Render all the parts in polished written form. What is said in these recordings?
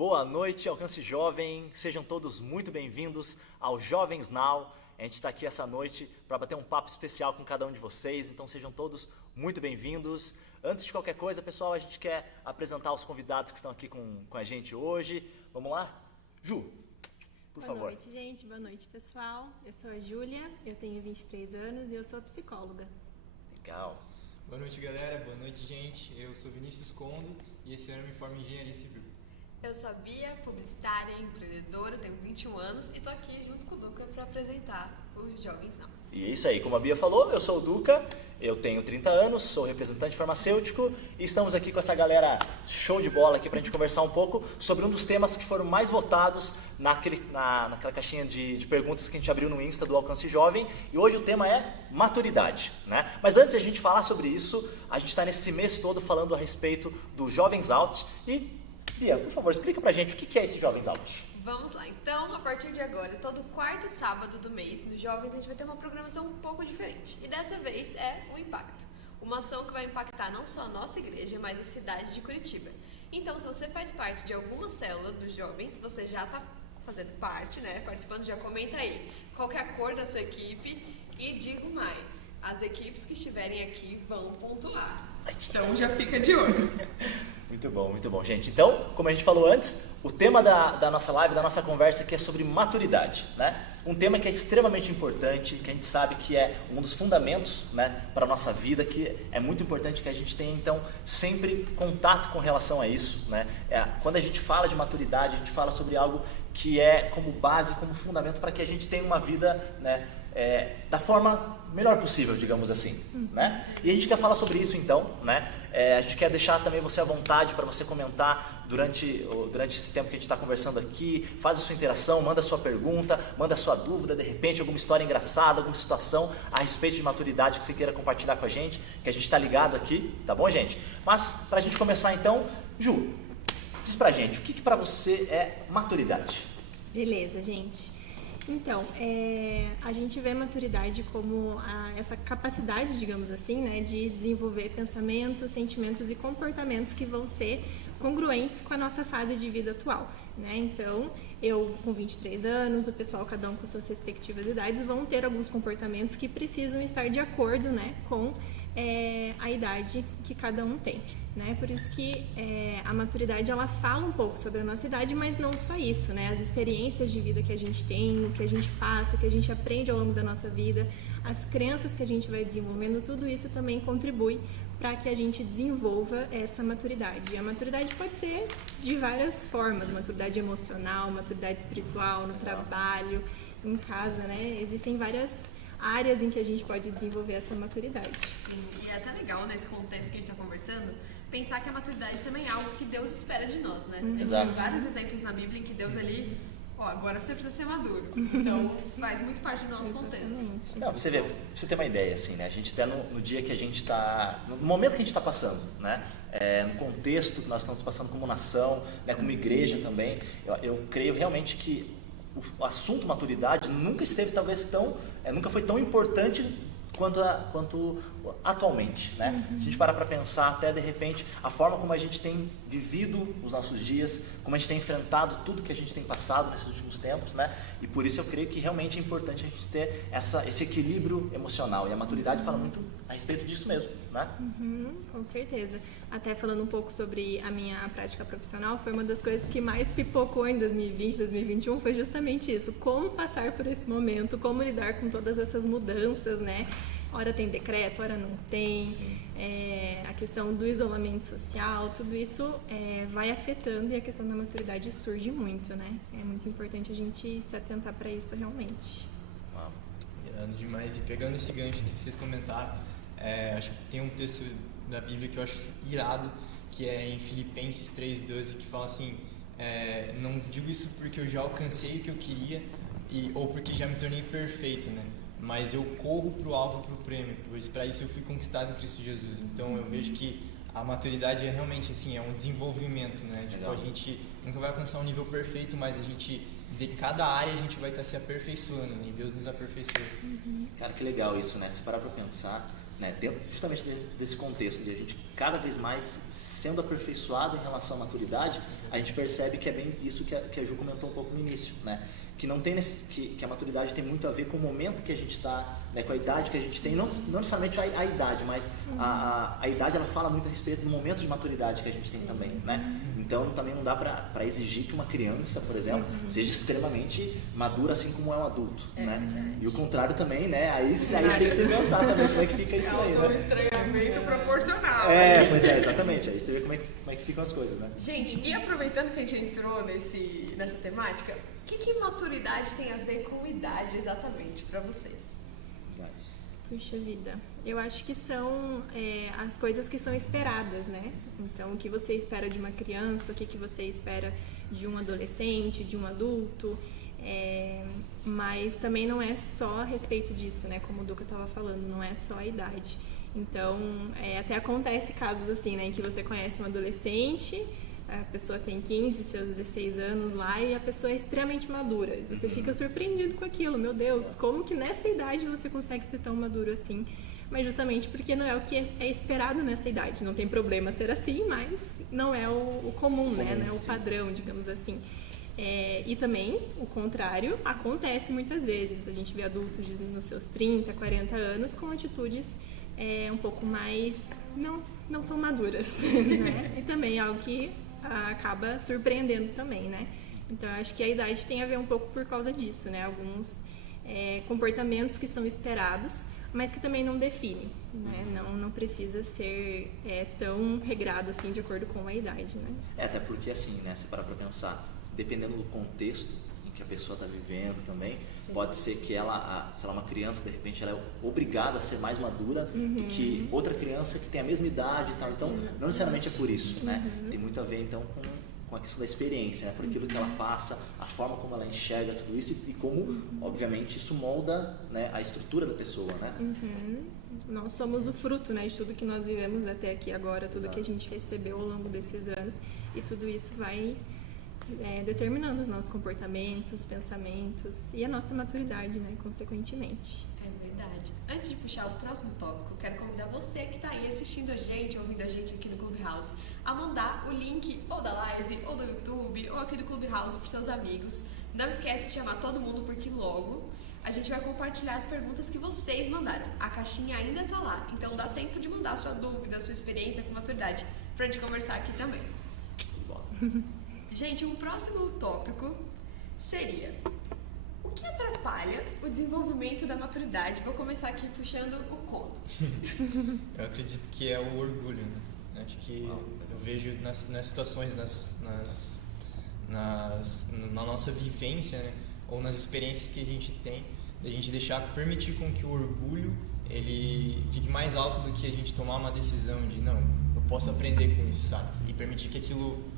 Boa noite, Alcance Jovem, sejam todos muito bem-vindos ao Jovens Now. A gente está aqui essa noite para bater um papo especial com cada um de vocês, então sejam todos muito bem-vindos. Antes de qualquer coisa, pessoal, a gente quer apresentar os convidados que estão aqui com a gente hoje. Vamos lá? Ju, por favor. Boa noite, gente. Boa noite, pessoal. Eu sou a Júlia, eu tenho 23 anos e eu sou psicóloga. Legal. Boa noite, galera. Boa noite, gente. Eu sou Vinícius Condo e esse ano me formo em Engenharia Civil. Eu sou a Bia, publicitária, empreendedora, tenho 21 anos e tô aqui junto com o Duca para apresentar os Jovens Now. E é isso aí, como a Bia falou, eu sou o Duca, eu tenho 30 anos, sou representante farmacêutico e estamos aqui com essa galera show de bola aqui pra gente conversar um pouco sobre um dos temas que foram mais votados naquela caixinha de perguntas que a gente abriu no Insta do Alcance Jovem, e hoje o tema é maturidade, né? Mas antes de a gente falar sobre isso, a gente está nesse mês todo falando a respeito do Jovens Out e, Bia, por favor, explica pra gente o que é esse Jovens Out. Vamos lá, então, a partir de agora, todo quarto sábado do mês, nos Jovens, a gente vai ter uma programação um pouco diferente. E dessa vez é o Impacto. Uma ação que vai impactar não só a nossa igreja, mas a cidade de Curitiba. Então, se você faz parte de alguma célula dos Jovens, você já está fazendo parte, né? Participando, já comenta aí qual que é a cor da sua equipe. E digo mais, as equipes que estiverem aqui vão pontuar. Então, já fica de olho. Muito bom, gente. Então, como a gente falou antes, o tema da nossa live, da nossa conversa aqui é sobre maturidade, né? Um tema que é extremamente importante, que a gente sabe que é um dos fundamentos, né, para a nossa vida, que é muito importante que a gente tenha, então, sempre contato com relação a isso, né? Quando a gente fala de maturidade, a gente fala sobre algo que é como base, como fundamento para que a gente tenha uma vida, né, da forma melhor possível, digamos assim, né? E a gente quer falar sobre isso então, né? A gente quer deixar também você à vontade para você comentar durante esse tempo que a gente está conversando aqui, faz a sua interação, manda a sua pergunta, manda a sua dúvida, de repente alguma história engraçada, alguma situação a respeito de maturidade que você queira compartilhar com a gente, que a gente está ligado aqui, tá bom, gente? Mas, para a gente começar então, Ju, diz pra gente, o que para você é maturidade? Beleza, gente. Então, a gente vê maturidade como essa capacidade, digamos assim, né, de desenvolver pensamentos, sentimentos e comportamentos que vão ser congruentes com a nossa fase de vida atual, né? Então, eu com 23 anos, o pessoal, cada um com suas respectivas idades, vão ter alguns comportamentos que precisam estar de acordo, né, com a idade que cada um tem, né? Por isso que a maturidade, ela fala um pouco sobre a nossa idade, mas não só isso, né? As experiências de vida que a gente tem, o que a gente passa, o que a gente aprende ao longo da nossa vida, as crenças que a gente vai desenvolvendo, tudo isso também contribui para que a gente desenvolva essa maturidade. E a maturidade pode ser de várias formas, maturidade emocional, maturidade espiritual, no trabalho, em casa, né? Existem várias áreas em que a gente pode desenvolver essa maturidade. Sim, e é até legal nesse contexto que a gente está conversando, pensar que a maturidade também é algo que Deus espera de nós, né? A gente tem vários exemplos na Bíblia em que Deus ali, agora você precisa ser maduro. Então, faz muito parte do nosso contexto. Não, você vê, pra você ter uma ideia, assim, né? A gente até no dia que a gente está, no momento que a gente está passando, né? No contexto que nós estamos passando como nação, né? Como igreja também, eu creio realmente que o assunto maturidade nunca esteve talvez nunca foi tão importante quanto atualmente, né? Se a gente parar para pensar até de repente a forma como a gente tem vivido os nossos dias, como a gente tem enfrentado tudo que a gente tem passado nesses últimos tempos, né? E por isso eu creio que realmente é importante a gente ter esse equilíbrio emocional, e a maturidade fala muito a respeito disso mesmo, né? Com certeza. Até falando um pouco sobre a minha prática profissional, foi uma das coisas que mais pipocou em 2020, 2021, foi justamente isso, como passar por esse momento, como lidar com todas essas mudanças, né? Ora tem decreto, ora não tem, a questão do isolamento social, tudo isso vai afetando, e a questão da maturidade surge muito, né? É muito importante a gente se atentar para isso realmente. Irado demais. E pegando esse gancho que vocês comentaram, acho que tem um texto da Bíblia que eu acho irado, que é em Filipenses 3,12, que fala assim, não digo isso porque eu já alcancei o que eu queria ou porque já me tornei perfeito, né? Mas eu corro para o alvo, para o prêmio, pois para isso eu fui conquistado em Cristo Jesus. Então eu vejo que a maturidade é realmente assim, é um desenvolvimento, né? Tipo, a gente nunca vai alcançar um nível perfeito, mas a gente, de cada área, a gente vai estar se aperfeiçoando, né? E Deus nos aperfeiçoa. Cara, que legal isso, né? Se parar para pensar, né? Justamente desse contexto de a gente cada vez mais sendo aperfeiçoado em relação à maturidade, a gente percebe que é bem isso que a Ju comentou um pouco no início, né? Que não tem que a maturidade tem muito a ver com o momento que a gente está, né, com a idade que a gente tem, não necessariamente a idade, mas a idade ela fala muito a respeito do momento de maturidade que a gente tem também, né? Então também não dá para exigir que uma criança, por exemplo, seja extremamente madura assim como é um adulto, né? Verdade. E o contrário também, né? Aí tem que se pensar também como é que fica isso aí, Causa um né? estranhamento proporcional. Pois é, exatamente. Aí você vê como é que ficam as coisas, né? Gente, e aproveitando que a gente entrou nessa temática, o que maturidade tem a ver com idade exatamente pra vocês? Puxa vida, eu acho que são as coisas que são esperadas, né? Então, o que você espera de uma criança, o que você espera de um adolescente, de um adulto, mas também não é só a respeito disso, né? Como o Duca estava falando, não é só a idade. Então, até acontece casos assim, né? Em que você conhece um adolescente, a pessoa tem 15, seus 16 anos lá e a pessoa é extremamente madura. Você fica surpreendido com aquilo. Meu Deus, como que nessa idade você consegue ser tão maduro assim? Mas justamente porque não é o que é esperado nessa idade. Não tem problema ser assim, mas não é o comum, né? Não é o padrão, digamos assim. E também, o contrário, acontece muitas vezes. A gente vê adultos nos seus 30, 40 anos com atitudes um pouco mais não tão maduras, né? E também é algo que acaba surpreendendo também, né? Então, eu acho que a idade tem a ver um pouco por causa disso, né? Alguns comportamentos que são esperados, mas que também não definem, né? Não precisa ser tão regrado assim de acordo com a idade, né? Até porque assim, né? Se parar pra pensar, dependendo do contexto em que a pessoa está vivendo também, pode ser que ela, se ela é uma criança, de repente ela é obrigada a ser mais madura do que outra criança que tem a mesma idade e tal. Então, não necessariamente é por isso, né? Tem muito a ver, então, com a questão da experiência, né? Por aquilo que ela passa, a forma como ela enxerga tudo isso e como, obviamente, isso molda, né, a estrutura da pessoa, né? Nós somos o fruto, né, de tudo que nós vivemos até aqui agora, tudo Exato. que a gente recebeu ao longo desses anos, e tudo isso vai determinando os nossos comportamentos, pensamentos e a nossa maturidade, né, consequentemente. É verdade. Antes de puxar o próximo tópico, quero convidar você que está aí assistindo a gente, ouvindo a gente aqui no Clubhouse, a mandar o link ou da live, ou do YouTube, ou aqui do Clubhouse para seus amigos. Não esquece de chamar todo mundo, porque logo a gente vai compartilhar as perguntas que vocês mandaram. A caixinha ainda está lá, então dá tempo de mandar sua dúvida, sua experiência com maturidade, para a gente conversar aqui também. Gente, um próximo tópico seria: o que atrapalha o desenvolvimento da maturidade? Vou começar aqui puxando o Kondo. Eu acredito que é o orgulho, né? Acho que eu vejo nas situações, na nossa vivência, né? Ou nas experiências que a gente tem, da gente permitir com que o orgulho ele fique mais alto do que a gente tomar uma decisão de não, eu posso aprender com isso, sabe? E permitir que aquilo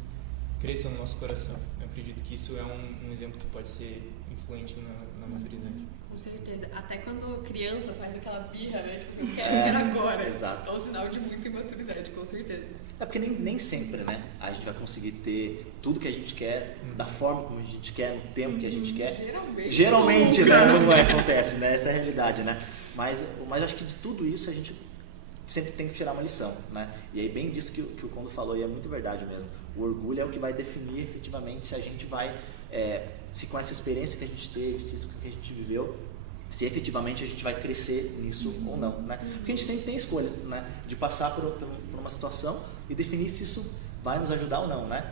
cresça no nosso coração. Eu acredito que isso é um exemplo que pode ser influente na maturidade. Com certeza. Até quando criança faz aquela birra, né? Tipo assim, eu quero agora. Exato. É um sinal de muita imaturidade, com certeza. Porque nem sempre, né, a gente vai conseguir ter tudo que a gente quer, da forma como a gente quer, no tempo que a gente quer. Geralmente, né, não acontece, né? Essa é a realidade, né? Mas acho que de tudo isso a gente sempre tem que tirar uma lição, né? E aí bem disso que o Kondo falou, e é muito verdade mesmo. O orgulho é o que vai definir efetivamente se a gente vai, se com essa experiência que a gente teve, se isso que a gente viveu, se efetivamente a gente vai crescer nisso ou não, né? Porque a gente sempre tem a escolha, né? De passar por uma situação e definir se isso vai nos ajudar ou não, né?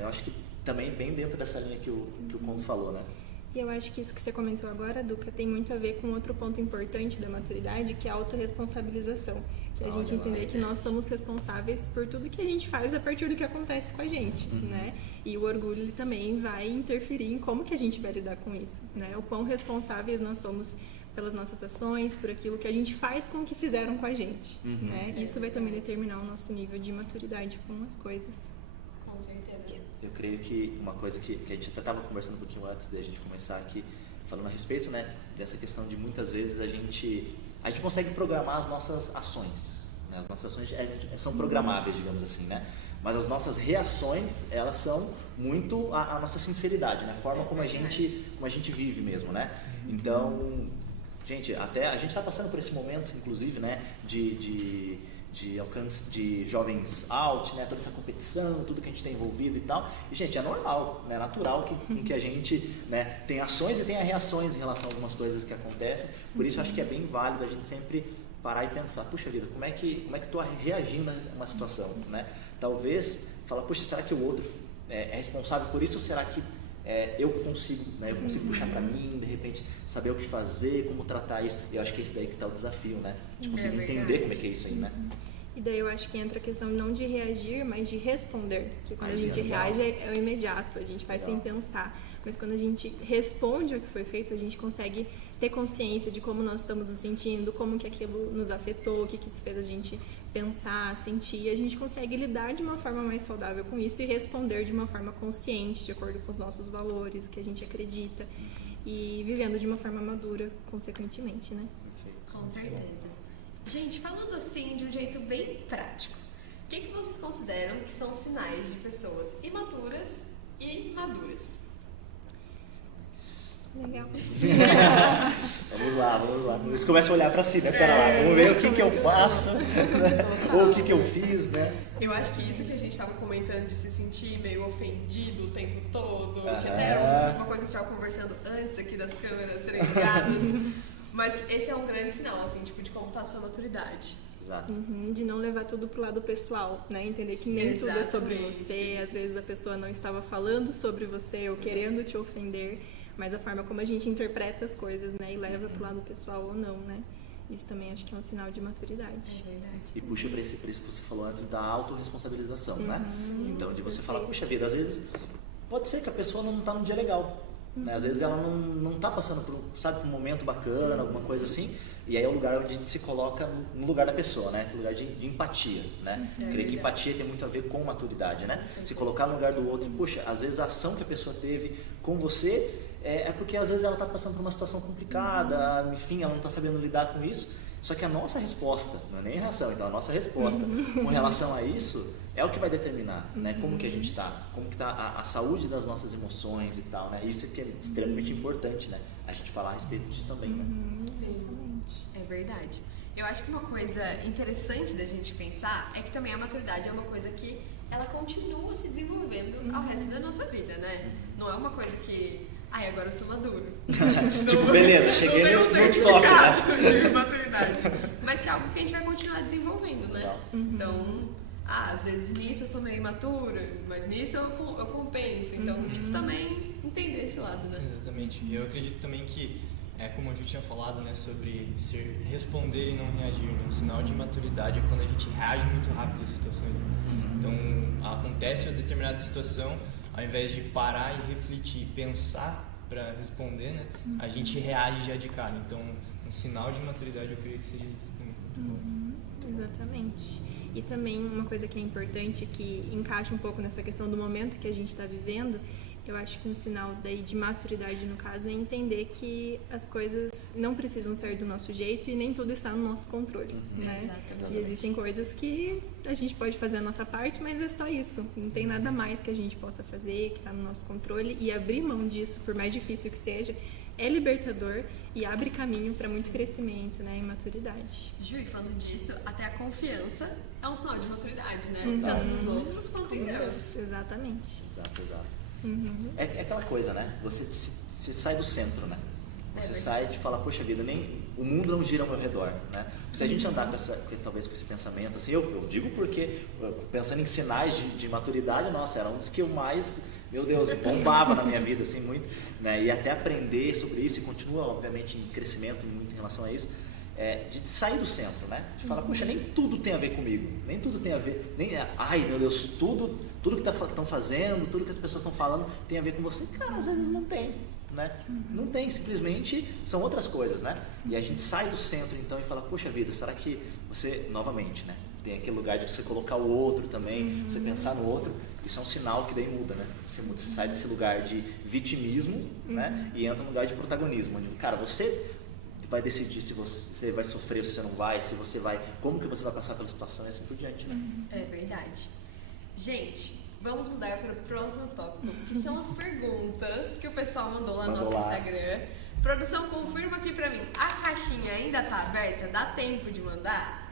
Eu acho que também bem dentro dessa linha que o Kondo falou, né? E eu acho que isso que você comentou agora, Duca, tem muito a ver com outro ponto importante da maturidade, que é a autorresponsabilização. Que a gente entender que nós somos responsáveis por tudo que a gente faz a partir do que acontece com a gente, né? E o orgulho ele também vai interferir em como que a gente vai lidar com isso, né? O quão responsáveis nós somos pelas nossas ações, por aquilo que a gente faz com o que fizeram com a gente, né? Isso vai também determinar o nosso nível de maturidade com as coisas. Com certeza. Eu creio que uma coisa que a gente até estava conversando um pouquinho antes da gente começar aqui, falando a respeito, né, dessa questão de muitas vezes a gente consegue programar as nossas ações, né? As nossas ações são programáveis, digamos assim, né? Mas as nossas reações, elas são muito a nossa sinceridade, né? A forma como a gente vive mesmo, né? Então, gente, até a gente está passando por esse momento, inclusive, né, de alcance de jovens out, né? Toda essa competição, tudo que a gente tem envolvido e tal. E, gente, é normal, né? É natural que a gente, né, tem ações e tenha reações em relação a algumas coisas que acontecem. Por isso, eu acho que é bem válido a gente sempre parar e pensar, puxa vida, como é que estou reagindo a uma situação, né? Talvez falar, puxa, será que o outro é responsável por isso ou será que eu consigo, né? Eu consigo puxar para mim, de repente saber o que fazer, como tratar isso. Eu acho que é esse daí que está o desafio, né? De conseguir entender como é que é isso aí, né? E daí eu acho que entra a questão não de reagir, mas de responder. Porque quando a gente reage é o imediato, a gente faz sem pensar. Mas quando a gente responde ao que foi feito, a gente consegue ter consciência de como nós estamos nos sentindo, como que aquilo nos afetou, o que isso fez a gente pensar, sentir. E a gente consegue lidar de uma forma mais saudável com isso e responder de uma forma consciente, de acordo com os nossos valores, o que a gente acredita. E vivendo de uma forma madura, consequentemente, né? Com certeza. Gente, falando assim de um jeito bem prático, o que vocês consideram que são sinais de pessoas imaturas e maduras? Legal. Vamos lá. Eles começam a olhar pra si, né? Pera lá, vamos ver o que eu faço, né? Ou o que eu fiz, né? Eu acho que isso que a gente estava comentando de se sentir meio ofendido o tempo todo, que até é uma coisa que a gente estava conversando antes aqui das câmeras serem ligadas, mas esse é um grande sinal, assim, tipo, de como tá a sua maturidade. Exato. De não levar tudo pro lado pessoal, né? Entender que nem tudo é sobre você, às vezes a pessoa não estava falando sobre você ou querendo te ofender, mas a forma como a gente interpreta as coisas, né? E leva pro lado pessoal ou não, né? Isso também acho que é um sinal de maturidade. É verdade. E puxa para isso que você falou antes da autorresponsabilização, né? Então, de você falar, puxa vida, às vezes pode ser que a pessoa não tá num dia legal, né? Às vezes ela não tá passando por, sabe, por um momento bacana, alguma coisa assim, e aí é o lugar onde a gente se coloca no lugar da pessoa, né? No lugar de empatia, né? Creio que empatia tem muito a ver com maturidade, né? Se colocar no lugar do outro, e, puxa, às vezes a ação que a pessoa teve com você é porque às vezes ela está passando por uma situação complicada, enfim, ela não está sabendo lidar com isso. Só que a nossa resposta, não é nem a reação, então a nossa resposta com relação a isso é o que vai determinar, né? Como que a gente está, como que está a saúde das nossas emoções e tal, né? Isso é que é extremamente importante, né? A gente falar a respeito disso também, né? Exatamente. É verdade. Eu acho que uma coisa interessante da gente pensar é que também a maturidade é uma coisa que ela continua se desenvolvendo ao resto da nossa vida, né? Não é uma coisa que, agora eu sou maduro. Tipo, beleza, cheguei nesse certificado de maturidade. Mas que é algo que a gente vai continuar desenvolvendo, né? Então, às vezes nisso eu sou meio imatura, mas nisso eu compenso. Então, tipo, também entender esse lado, né? Exatamente. E eu acredito também que, como a gente tinha falado, né, sobre responder e não reagir, né? Um sinal de maturidade é quando a gente reage muito rápido às situações. Então, acontece uma determinada situação, ao invés de parar e refletir, pensar para responder, né, a gente reage já de cara. Então, um sinal de maturidade eu creio que seria isso também. Exatamente. E também uma coisa que é importante, que encaixa um pouco nessa questão do momento que a gente está vivendo, eu acho que um sinal daí de maturidade, no caso, é entender que as coisas não precisam ser do nosso jeito e nem tudo está no nosso controle, né? Exatamente. E existem coisas que a gente pode fazer a nossa parte, mas é só isso. Não tem nada mais que a gente possa fazer, que está no nosso controle. E abrir mão disso, por mais difícil que seja, é libertador e abre caminho para muito crescimento, né? E maturidade. Ju, e falando disso, até a confiança é um sinal de maturidade, né? Tanto nos outros quanto em Deus. Exatamente. Exato. É aquela coisa, né? Você sai do centro, né? Você sai de falar, poxa vida, nem o mundo não gira ao meu redor, né? Se a gente andar talvez com esse pensamento, assim, eu digo porque, pensando em sinais de maturidade, nossa, era um dos que eu mais, meu Deus, bombava na minha vida, assim, muito, né? E até aprender sobre isso, e continua, obviamente, em crescimento muito em relação a isso, de sair do centro, né? De falar, poxa, nem tudo tem a ver comigo, nem tudo tem a ver, ai meu Deus, tudo que estão fazendo, tudo que as pessoas estão falando tem a ver com você. Cara, às vezes não tem, né? Não tem, simplesmente são outras coisas, né? E a gente sai do centro então e fala, poxa vida, será que você, novamente, né? Tem aquele lugar de você colocar o outro também, você pensar no outro, isso é um sinal que daí muda, né? Você sai desse lugar de vitimismo, né? E entra no lugar de protagonismo, onde, cara, você vai decidir se você vai sofrer ou se você não vai, se você vai, como que você vai passar pela situação e assim por diante, né? É verdade. Gente, vamos mudar para o próximo tópico, que são as perguntas que o pessoal mandou lá no nosso Instagram. Produção, confirma aqui pra mim, a caixinha ainda tá aberta? Dá tempo de mandar?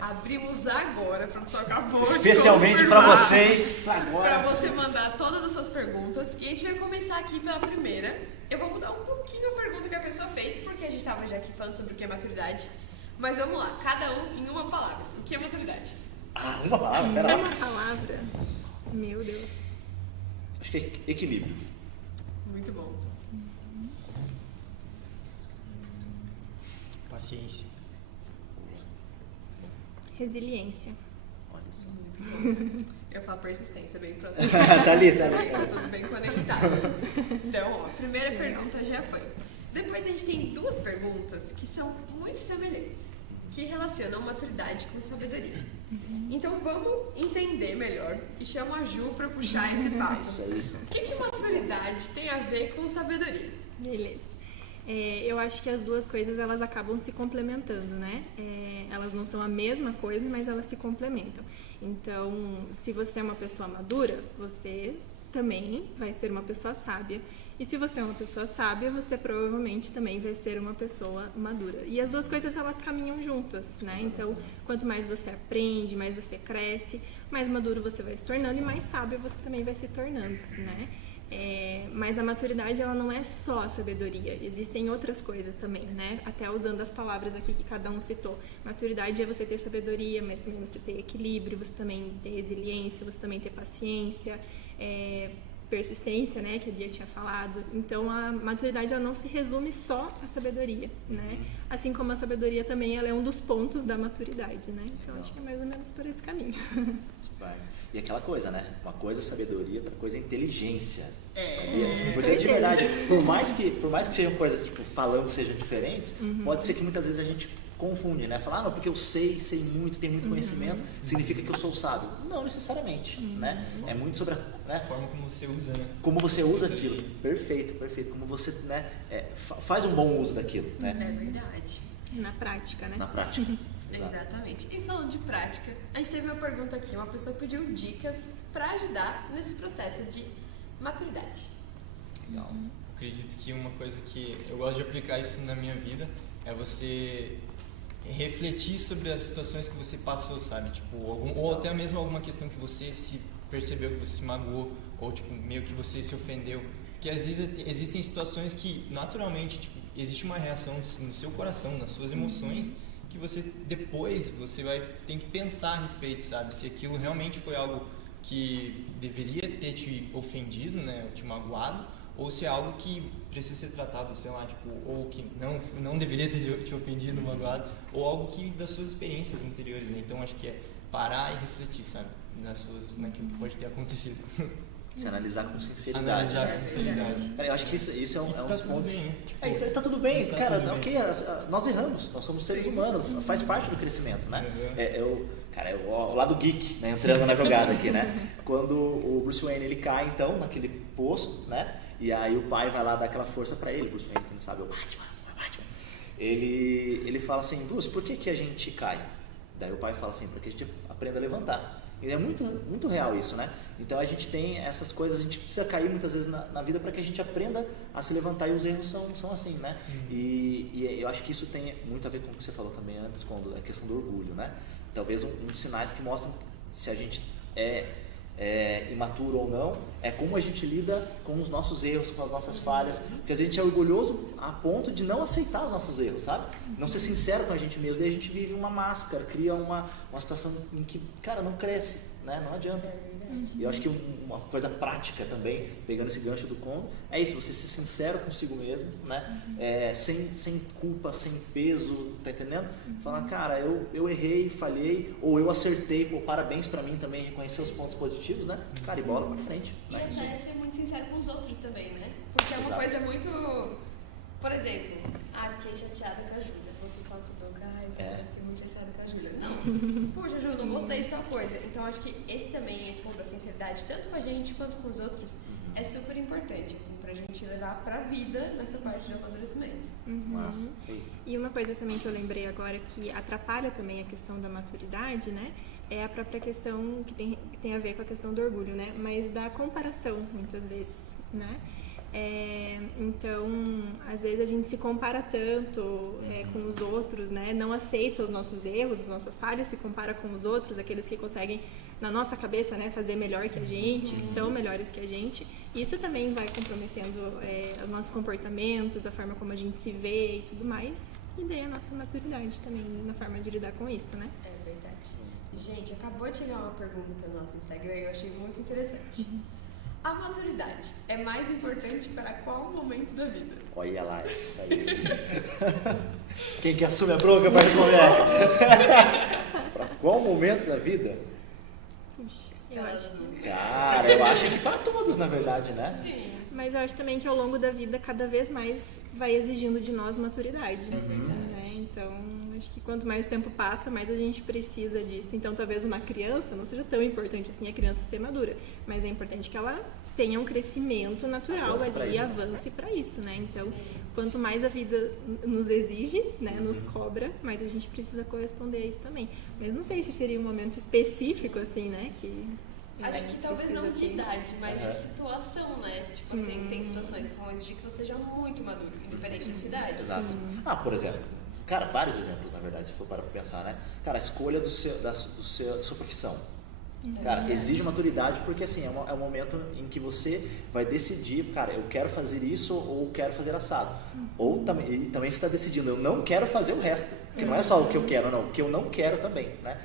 Abrimos agora, a produção acabou Especialmente de para confirmar, vocês para agora. você mandar todas as suas perguntas. E a gente vai começar aqui pela primeira. Eu vou mudar um pouquinho a pergunta que a pessoa fez, porque a gente estava já aqui falando sobre o que é maturidade. Mas vamos lá, cada um em uma palavra. O que é maturidade? Ah, uma palavra? Pera lá. Uma palavra. Meu Deus. Acho que é equilíbrio. Muito bom. Paciência. Resiliência. Olha só. Eu falo persistência, bem próximo. Tá ali. Tá tudo bem conectado. Então, ó, a primeira pergunta já foi. Depois a gente tem duas perguntas que são muito semelhantes, que relacionam maturidade com sabedoria. Então vamos entender melhor e chamo a Ju para puxar esse papo. Isso aí. O que maturidade tem a ver com sabedoria? Beleza. Eu acho que as duas coisas elas acabam se complementando, né? Elas não são a mesma coisa, mas elas se complementam. Então, se você é uma pessoa madura, você também vai ser uma pessoa sábia. E se você é uma pessoa sábia, você provavelmente também vai ser uma pessoa madura. E as duas coisas elas caminham juntas, né? Então, quanto mais você aprende, mais você cresce, mais maduro você vai se tornando e mais sábio você também vai se tornando, né? Mas a maturidade ela não é só a sabedoria, existem outras coisas também, né? Até usando as palavras aqui que cada um citou. Maturidade é você ter sabedoria, mas também você ter equilíbrio, você também ter resiliência, você também ter paciência, persistência, né? Que a Bia tinha falado. Então a maturidade ela não se resume só à sabedoria, né? Assim como a sabedoria também ela é um dos pontos da maturidade, né? Então acho que é mais ou menos por esse caminho. E aquela coisa, né? Uma coisa é sabedoria, outra coisa é inteligência. com Porque de certeza. verdade, por mais que sejam coisas, tipo, falando sejam diferentes, pode ser que muitas vezes a gente confunde, né? Falar, não, porque eu sei muito, tenho muito conhecimento, significa que eu sou sábio. Não necessariamente, né? É muito sobre A forma como você usa, né? como você usa aquilo. Perfeito. Como você, né, faz um bom uso daquilo, né? É verdade. Na prática, né? Na prática. Exato. Exatamente. E falando de prática, a gente teve uma pergunta aqui, uma pessoa pediu dicas para ajudar nesse processo de maturidade. Legal. Acredito que uma coisa que eu gosto de aplicar isso na minha vida é você refletir sobre as situações que você passou, sabe? Tipo, ou até mesmo alguma questão que você se percebeu que você se magoou, ou tipo, meio que você se ofendeu. Que às vezes existem situações que naturalmente, tipo, existe uma reação no seu coração, nas suas emoções, que depois você vai ter que pensar a respeito, sabe? Se aquilo realmente foi algo que deveria ter te ofendido, né? Te magoado, ou se é algo que precisa ser tratado, sei lá, tipo, ou que não deveria ter te ofendido, magoado, ou algo que das suas experiências anteriores, né? Então acho que é parar e refletir, sabe? Naquilo que pode ter acontecido. Se analisar com sinceridade. Analisar com sinceridade. Cara, eu acho que isso é um Tá dos tudo pontos. bem, tipo, Então, tá tudo bem, tá cara. tudo bem. Ok, nós erramos, nós somos seres humanos, faz parte do crescimento, né? O lado geek, né, entrando na jogada aqui, né? Quando o Bruce Wayne ele cai, então, naquele poço, né? E aí o pai vai lá dar aquela força pra ele, Bruce Wayne, que não sabe, é o Batman. Ele fala assim, Bruce, por que a gente cai? Daí o pai fala assim, porque a gente aprende a levantar. E é muito, muito real isso, né? Então a gente tem essas coisas, a gente precisa cair muitas vezes na vida para que a gente aprenda a se levantar, e os erros são assim, né? E eu acho que isso tem muito a ver com o que você falou também antes, quando a questão do orgulho, né? Talvez um dos sinais que mostram se a gente é imaturo ou não, é como a gente lida com os nossos erros, com as nossas falhas, porque a gente é orgulhoso a ponto de não aceitar os nossos erros, sabe? Não ser sincero com a gente mesmo, daí a gente vive uma máscara, cria uma situação em que, cara, não cresce, né? Não adianta. E eu acho que uma coisa prática também, pegando esse gancho do Kondo, é isso, você ser sincero consigo mesmo, né? Sem culpa, sem peso, tá entendendo? Falar, cara, eu errei, falhei, ou eu acertei, pô, parabéns pra mim também, reconhecer os pontos positivos, né? Cara, e bola pra frente. E Né? até ser muito sincero com os outros também, né? Porque é uma Exato. coisa muito... Por exemplo, fiquei chateada com a Júlia. Vou ficar com o Duca, fiquei muito chateada com a Júlia. Não, puxa, Ju, não gostei de tal coisa. Então, acho que esse ponto da sinceridade, tanto com a gente quanto com os outros, é super importante, assim, pra gente levar pra vida nessa parte do amadurecimento. Mas, E uma coisa também que eu lembrei agora que atrapalha também a questão da maturidade, né? É a própria questão que tem a ver com a questão do orgulho, né? Mas da comparação, muitas vezes, né? Então, às vezes a gente se compara tanto com os outros, né? Não aceita os nossos erros, as nossas falhas, se compara com os outros, aqueles que conseguem, na nossa cabeça, né, fazer melhor que a gente, que são melhores que a gente. E isso também vai comprometendo os nossos comportamentos, a forma como a gente se vê e tudo mais. E daí a nossa maturidade também, na forma de lidar com isso, né? É verdade. Gente, acabou de chegar uma pergunta no nosso Instagram e eu achei muito interessante. A maturidade é mais importante para qual momento da vida? Olha lá, isso aí. Quem que assume a bronca para responder essa? Para qual momento da vida? Puxa, eu acho. Cara, eu acho que para todos, na verdade, né? Sim. Mas eu acho também que ao longo da vida, cada vez mais vai exigindo de nós maturidade. Né? Então, acho que quanto mais o tempo passa, mais a gente precisa disso. Então, talvez uma criança não seja tão importante assim a criança ser madura, mas é importante que ela tenha um crescimento natural ali e avance para isso, né? Então, quanto mais a vida nos exige, né, nos cobra, mais a gente precisa corresponder a isso também. Mas não sei se teria um momento específico, assim, né, que... Acho que talvez não de idade, mas de situação, né? Tipo assim, tem situações que vão exigir que você seja muito maduro, independente da sua idade. Exato. Por exemplo, cara, vários exemplos, na verdade, se for para pensar, né? Cara, a escolha da sua profissão. Cara, exige maturidade porque, assim, é um momento em que você vai decidir, cara, eu quero fazer isso ou quero fazer assado. Ou também você está decidindo, eu não quero fazer o resto. Porque não é só o que eu quero, não. O que eu não quero também, né?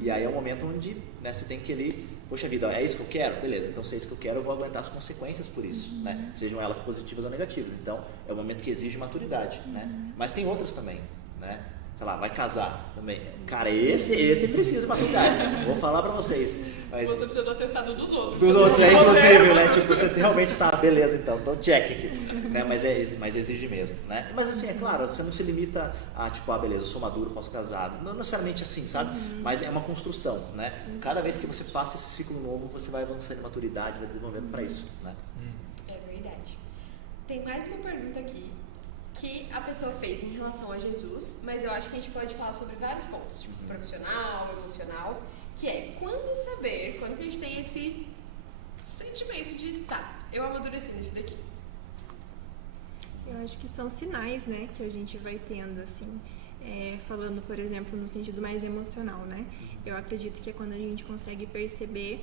E aí é um momento onde, né, você tem que ali, poxa vida, é isso que eu quero? Beleza, então se é isso que eu quero, eu vou aguentar as consequências por isso, né? Sejam elas positivas ou negativas. Então, é um momento que exige maturidade, né? Mas tem outras também, né? Sei lá, vai casar também. Cara, esse precisa de maturidade. Vou falar pra vocês. Mas... Você precisa do atestado dos outros. Dos outros, é impossível, né? Tipo, você realmente tá, beleza, então check aqui. Né? Mas exige mesmo, né? Mas assim, é claro, você não se limita a, tipo, beleza, eu sou maduro, posso casar. Não necessariamente assim, sabe? Mas é uma construção, né? Cada vez que você passa esse ciclo novo, você vai avançando em maturidade, vai desenvolvendo pra isso, né? É verdade. Tem mais uma pergunta aqui que a pessoa fez em relação a Jesus, mas eu acho que a gente pode falar sobre vários pontos, tipo profissional, emocional, que é quando saber, quando que a gente tem esse sentimento de, eu amadureci nisso daqui. Eu acho que são sinais, né, que a gente vai tendo, assim, falando, por exemplo, no sentido mais emocional, né? Eu acredito que é quando a gente consegue perceber,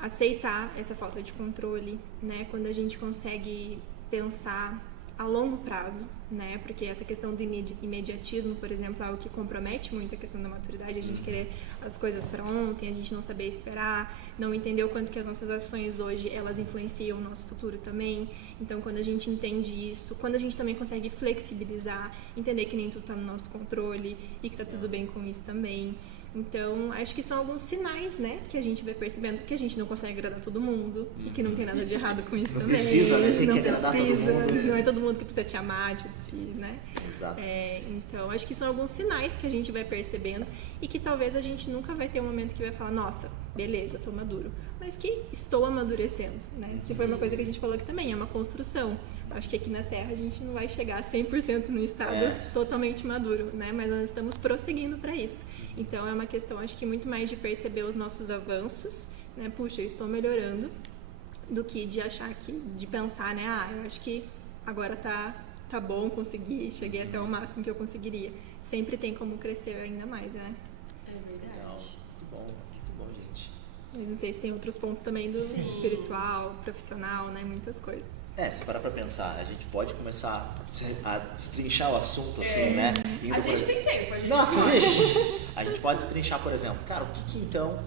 aceitar essa falta de controle, né? Quando a gente consegue pensar a longo prazo, né? Porque essa questão do imediatismo, por exemplo, é algo que compromete muito a questão da maturidade, a gente querer as coisas para ontem, a gente não saber esperar, não entender o quanto que as nossas ações hoje, elas influenciam o nosso futuro também. Então, quando a gente entende isso, quando a gente também consegue flexibilizar, entender que nem tudo está no nosso controle e que está tudo bem com isso também. Então, acho que são alguns sinais, né, que a gente vai percebendo que a gente não consegue agradar todo mundo e que não tem nada de errado com isso não também. Precisa, né? Tem não que precisa, agradar todo mundo. não é todo mundo que precisa te amar, né? Exato. Então, acho que são alguns sinais que a gente vai percebendo e que talvez a gente nunca vai ter um momento que vai falar, nossa, beleza, tô maduro. Mas que estou amadurecendo, né? Que foi uma coisa que a gente falou aqui também, é uma construção. Acho que aqui na Terra a gente não vai chegar a 100% no estado totalmente maduro, né? Mas nós estamos prosseguindo para isso. Então é uma questão, acho que muito mais de perceber os nossos avanços, né? Puxa, eu estou melhorando, do que de achar que, de pensar, né? Eu acho que agora tá bom, consegui, cheguei até o máximo que eu conseguiria. Sempre tem como crescer ainda mais, né? É verdade. Legal. Muito bom, gente. Mas não sei se tem outros pontos também do espiritual, profissional, né? Muitas coisas. Se parar pra pensar, a gente pode começar a destrinchar o assunto, assim, né? A gente tem tempo, a gente Nossa, pode. gente! A gente pode destrinchar, por exemplo, cara, o que então,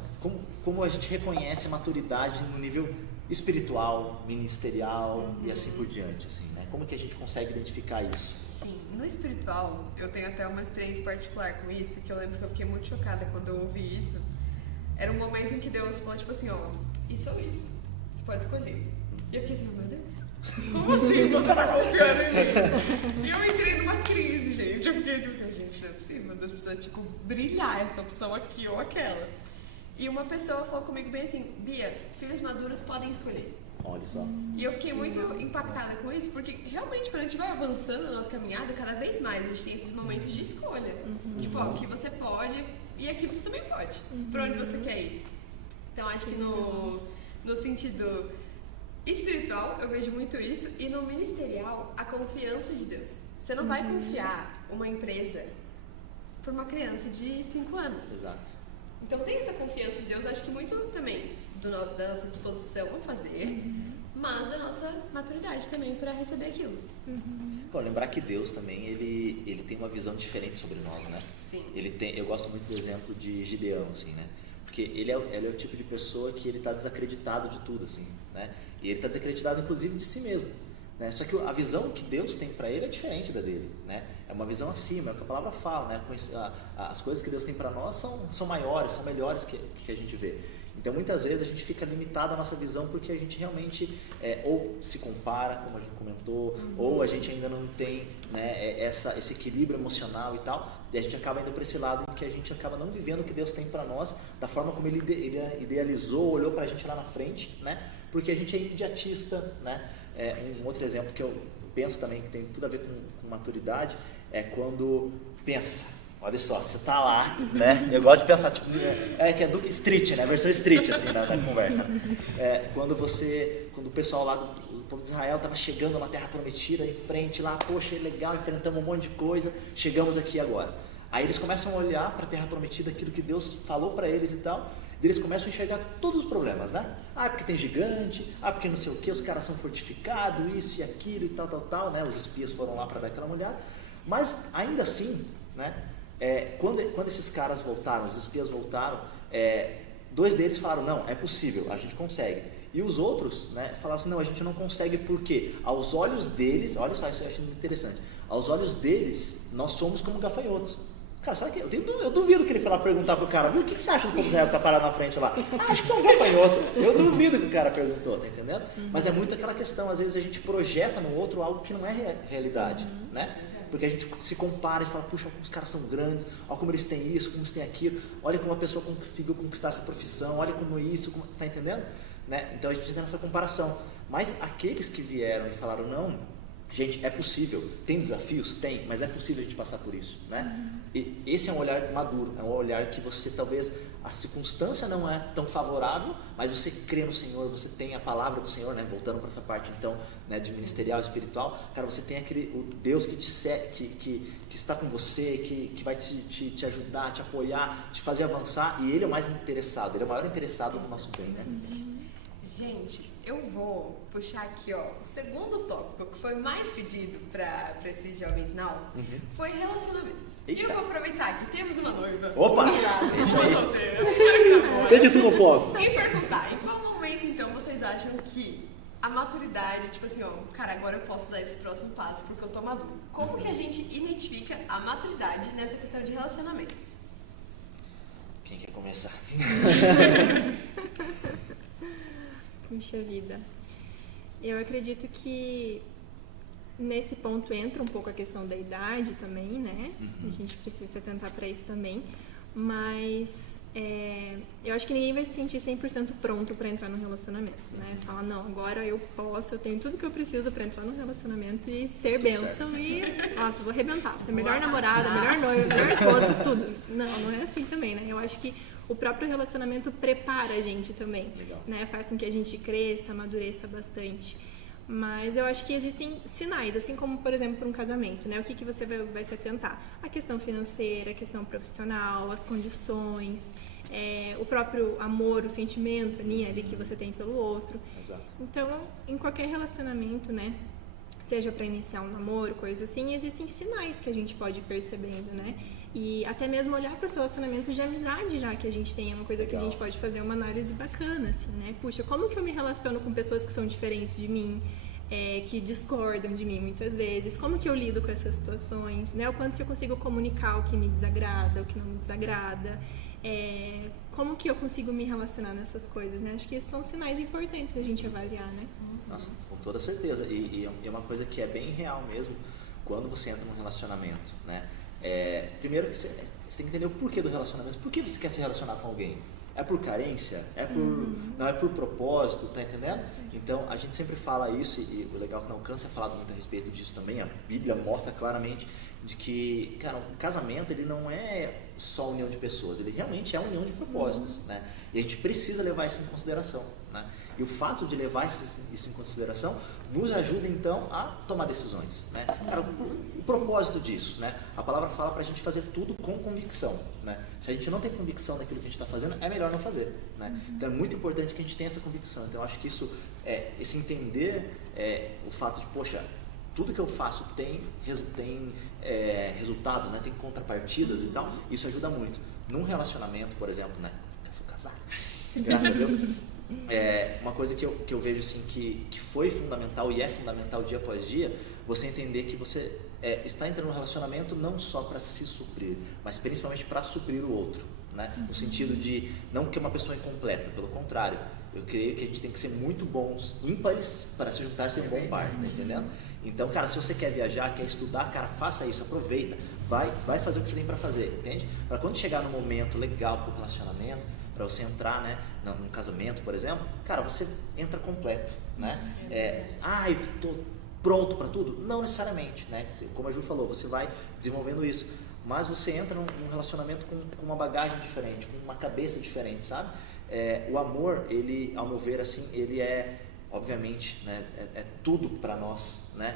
como a gente reconhece maturidade no nível espiritual, ministerial e assim por diante, assim, né? Como que a gente consegue identificar isso? Sim, no espiritual, eu tenho até uma experiência particular com isso, que eu lembro que eu fiquei muito chocada quando eu ouvi isso. Era um momento em que Deus falou, tipo assim, isso ou isso, você pode escolher. E eu fiquei assim, meu Deus, como assim você tá confiando em mim? E eu entrei numa crise, gente. Eu fiquei tipo assim, gente, não é possível. Deus precisa, tipo, brilhar essa opção aqui ou aquela. E uma pessoa falou comigo bem assim, Bia, filhos maduros podem escolher. Olha só. E eu fiquei muito impactada com isso, porque realmente quando a gente vai avançando na nossa caminhada, cada vez mais a gente tem esses momentos de escolha. Tipo, o que você pode e aqui você também pode. Pra onde você quer ir. Então acho que no sentido espiritual, espiritual, eu vejo muito isso. E no ministerial, a confiança de Deus. Você não vai confiar uma empresa por uma criança de 5 anos. Exato. Então tem essa confiança de Deus, acho que muito também da nossa disposição a fazer, mas da nossa maturidade também para receber aquilo. Pô, lembrar que Deus também, ele tem uma visão diferente sobre nós, né? Sim. Eu gosto muito do exemplo de Gideão, assim, né? Porque ele é o tipo de pessoa que ele está desacreditado de tudo, assim, né? E ele está desacreditado, inclusive, de si mesmo, né? Só que a visão que Deus tem para ele é diferente da dele, né? É uma visão acima, é o que a palavra fala, né? As coisas que Deus tem para nós são maiores, são melhores que a gente vê. Então, muitas vezes, a gente fica limitado à nossa visão porque a gente realmente ou se compara, como a gente comentou, ou a gente ainda não tem, né, esse equilíbrio emocional e tal, e a gente acaba indo para esse lado em que a gente acaba não vivendo o que Deus tem para nós, da forma como Ele idealizou, olhou para a gente lá na frente, né? Porque a gente é imediatista, né? Um outro exemplo que eu penso também que tem tudo a ver com maturidade é quando pensa. Olha só, você tá lá, né? Eu gosto de pensar, tipo, que é do street, né? A versão street, assim, na conversa. Quando o pessoal lá do povo de Israel estava chegando na Terra Prometida, em frente lá, poxa, é legal, enfrentamos um monte de coisa, chegamos aqui agora. Aí eles começam a olhar para a Terra Prometida, aquilo que Deus falou para eles e tal, e eles começam a enxergar todos os problemas, né? Porque tem gigante, porque não sei o que, os caras são fortificados, isso e aquilo e tal, né? Os espias foram lá para dar aquela olhada, mas ainda assim, né? Quando esses caras voltaram, os espias voltaram, 2 deles falaram, não, é possível, a gente consegue. E os outros, né, falaram assim, não, a gente não consegue porque aos olhos deles, olha só, isso eu acho muito interessante, aos olhos deles, nós somos como gafanhotos. Cara, sabe que eu duvido que ele foi lá perguntar pro cara, viu, o que você acha do povo de Israel que tá parado na frente lá? Acho que você é um gafanhoto. Eu duvido que o cara perguntou, tá entendendo? Mas é muito aquela questão, às vezes a gente projeta no outro algo que não é realidade, né? Porque a gente se compara e fala, puxa, como os caras são grandes, olha como eles têm isso, como eles têm aquilo, olha como a pessoa conseguiu conquistar essa profissão, olha como isso, tá entendendo? Né? Então a gente tem essa comparação. Mas aqueles que vieram e falaram, não, gente, é possível, tem desafios? Tem, mas é possível a gente passar por isso, né? E esse é um olhar maduro, é um olhar que você talvez, a circunstância não é tão favorável, mas você crê no Senhor, você tem a palavra do Senhor, né? Voltando para essa parte então, né, de ministerial, espiritual, cara, você tem o Deus que está com você, que vai te ajudar, te apoiar, te fazer avançar, e Ele é o mais interessado, Ele é o maior interessado no nosso bem, né? Gente, eu vou puxar aqui, ó, o segundo tópico que foi mais pedido para esses jovens now, foi relacionamentos. Eita. E eu vou aproveitar que temos uma noiva. Opa! Uma solteira. Uma que namora. Tem de tudo um pouco. E perguntar, em qual momento então vocês acham que a maturidade, tipo assim, ó, cara, agora eu posso dar esse próximo passo porque eu tô maduro. Como que a gente identifica a maturidade nessa questão de relacionamentos? Quem quer começar? Puxa vida. Eu acredito que nesse ponto entra um pouco a questão da idade também, né? A gente precisa se atentar para isso também. Mas eu acho que ninguém vai se sentir 100% pronto para entrar no relacionamento, né? Fala, não, agora eu tenho tudo que eu preciso para entrar no relacionamento e ser bênção e, nossa, vou arrebentar. Ser melhor namorada, melhor noiva, melhor esposa, tudo. Não é assim também, né? Eu acho que o próprio relacionamento prepara a gente também, né? Faz com que a gente cresça, amadureça bastante. Mas eu acho que existem sinais, assim como, por exemplo, para um casamento, né? O que você vai se atentar? A questão financeira, a questão profissional, as condições, o próprio amor, o sentimento ali que você tem pelo outro. Exato. Então, em qualquer relacionamento, né? Seja para iniciar um namoro, coisa assim, existem sinais que a gente pode ir percebendo, né? E até mesmo olhar para os relacionamentos de amizade já que a gente tem, é uma coisa que a gente pode fazer uma análise bacana, assim, né? Puxa, como que eu me relaciono com pessoas que são diferentes de mim, que discordam de mim muitas vezes? Como que eu lido com essas situações, né? O quanto que eu consigo comunicar o que me desagrada, o que não me desagrada, como que eu consigo me relacionar nessas coisas, né? Acho que esses são sinais importantes da gente avaliar, né? Nossa, com toda certeza. E é uma coisa que é bem real mesmo quando você entra num relacionamento, né? Primeiro que você tem que entender o porquê do relacionamento. Por que você quer se relacionar com alguém? É por carência? Não é por propósito, tá entendendo? Então, a gente sempre fala isso, e o legal é que não cansa falar muito a respeito disso também. A Bíblia mostra claramente de que, cara, o casamento, ele não é só união de pessoas, ele realmente é uma união de propósitos, né? E a gente precisa levar isso em consideração, né? E o fato de levar isso em consideração nos ajuda então a tomar decisões, né? Cara, o propósito disso, né? A palavra fala para a gente fazer tudo com convicção, né? Se a gente não tem convicção daquilo que a gente está fazendo, é melhor não fazer, né? Então é muito importante que a gente tenha essa convicção. Então eu acho que isso, esse entender o fato de, poxa, tudo que eu faço tem resultados, né? Tem contrapartidas e tal, isso ajuda muito. Num relacionamento, por exemplo, né? Eu sou casado, graças a Deus. Uma coisa que eu vejo assim, que foi fundamental e é fundamental dia após dia, você entender que você está entrando num relacionamento não só para se suprir, mas principalmente para suprir o outro, né? No sentido de não que uma pessoa incompleta, pelo contrário, eu creio que a gente tem que ser muito bons ímpares para se juntar e ser um bom par, tá entendendo? Então, cara, se você quer viajar, quer estudar, cara, faça isso, aproveita, vai fazer o que você tem para fazer, entende? Para quando chegar no momento legal pro relacionamento, para você entrar, né, num casamento, por exemplo, cara, você entra completo, né? Eu tô pronto para tudo? Não necessariamente, né? Como a Ju falou, você vai desenvolvendo isso, mas você entra num relacionamento com uma bagagem diferente, com uma cabeça diferente, sabe? O amor, ele, ao meu ver, assim, ele obviamente, né, é tudo para nós, né?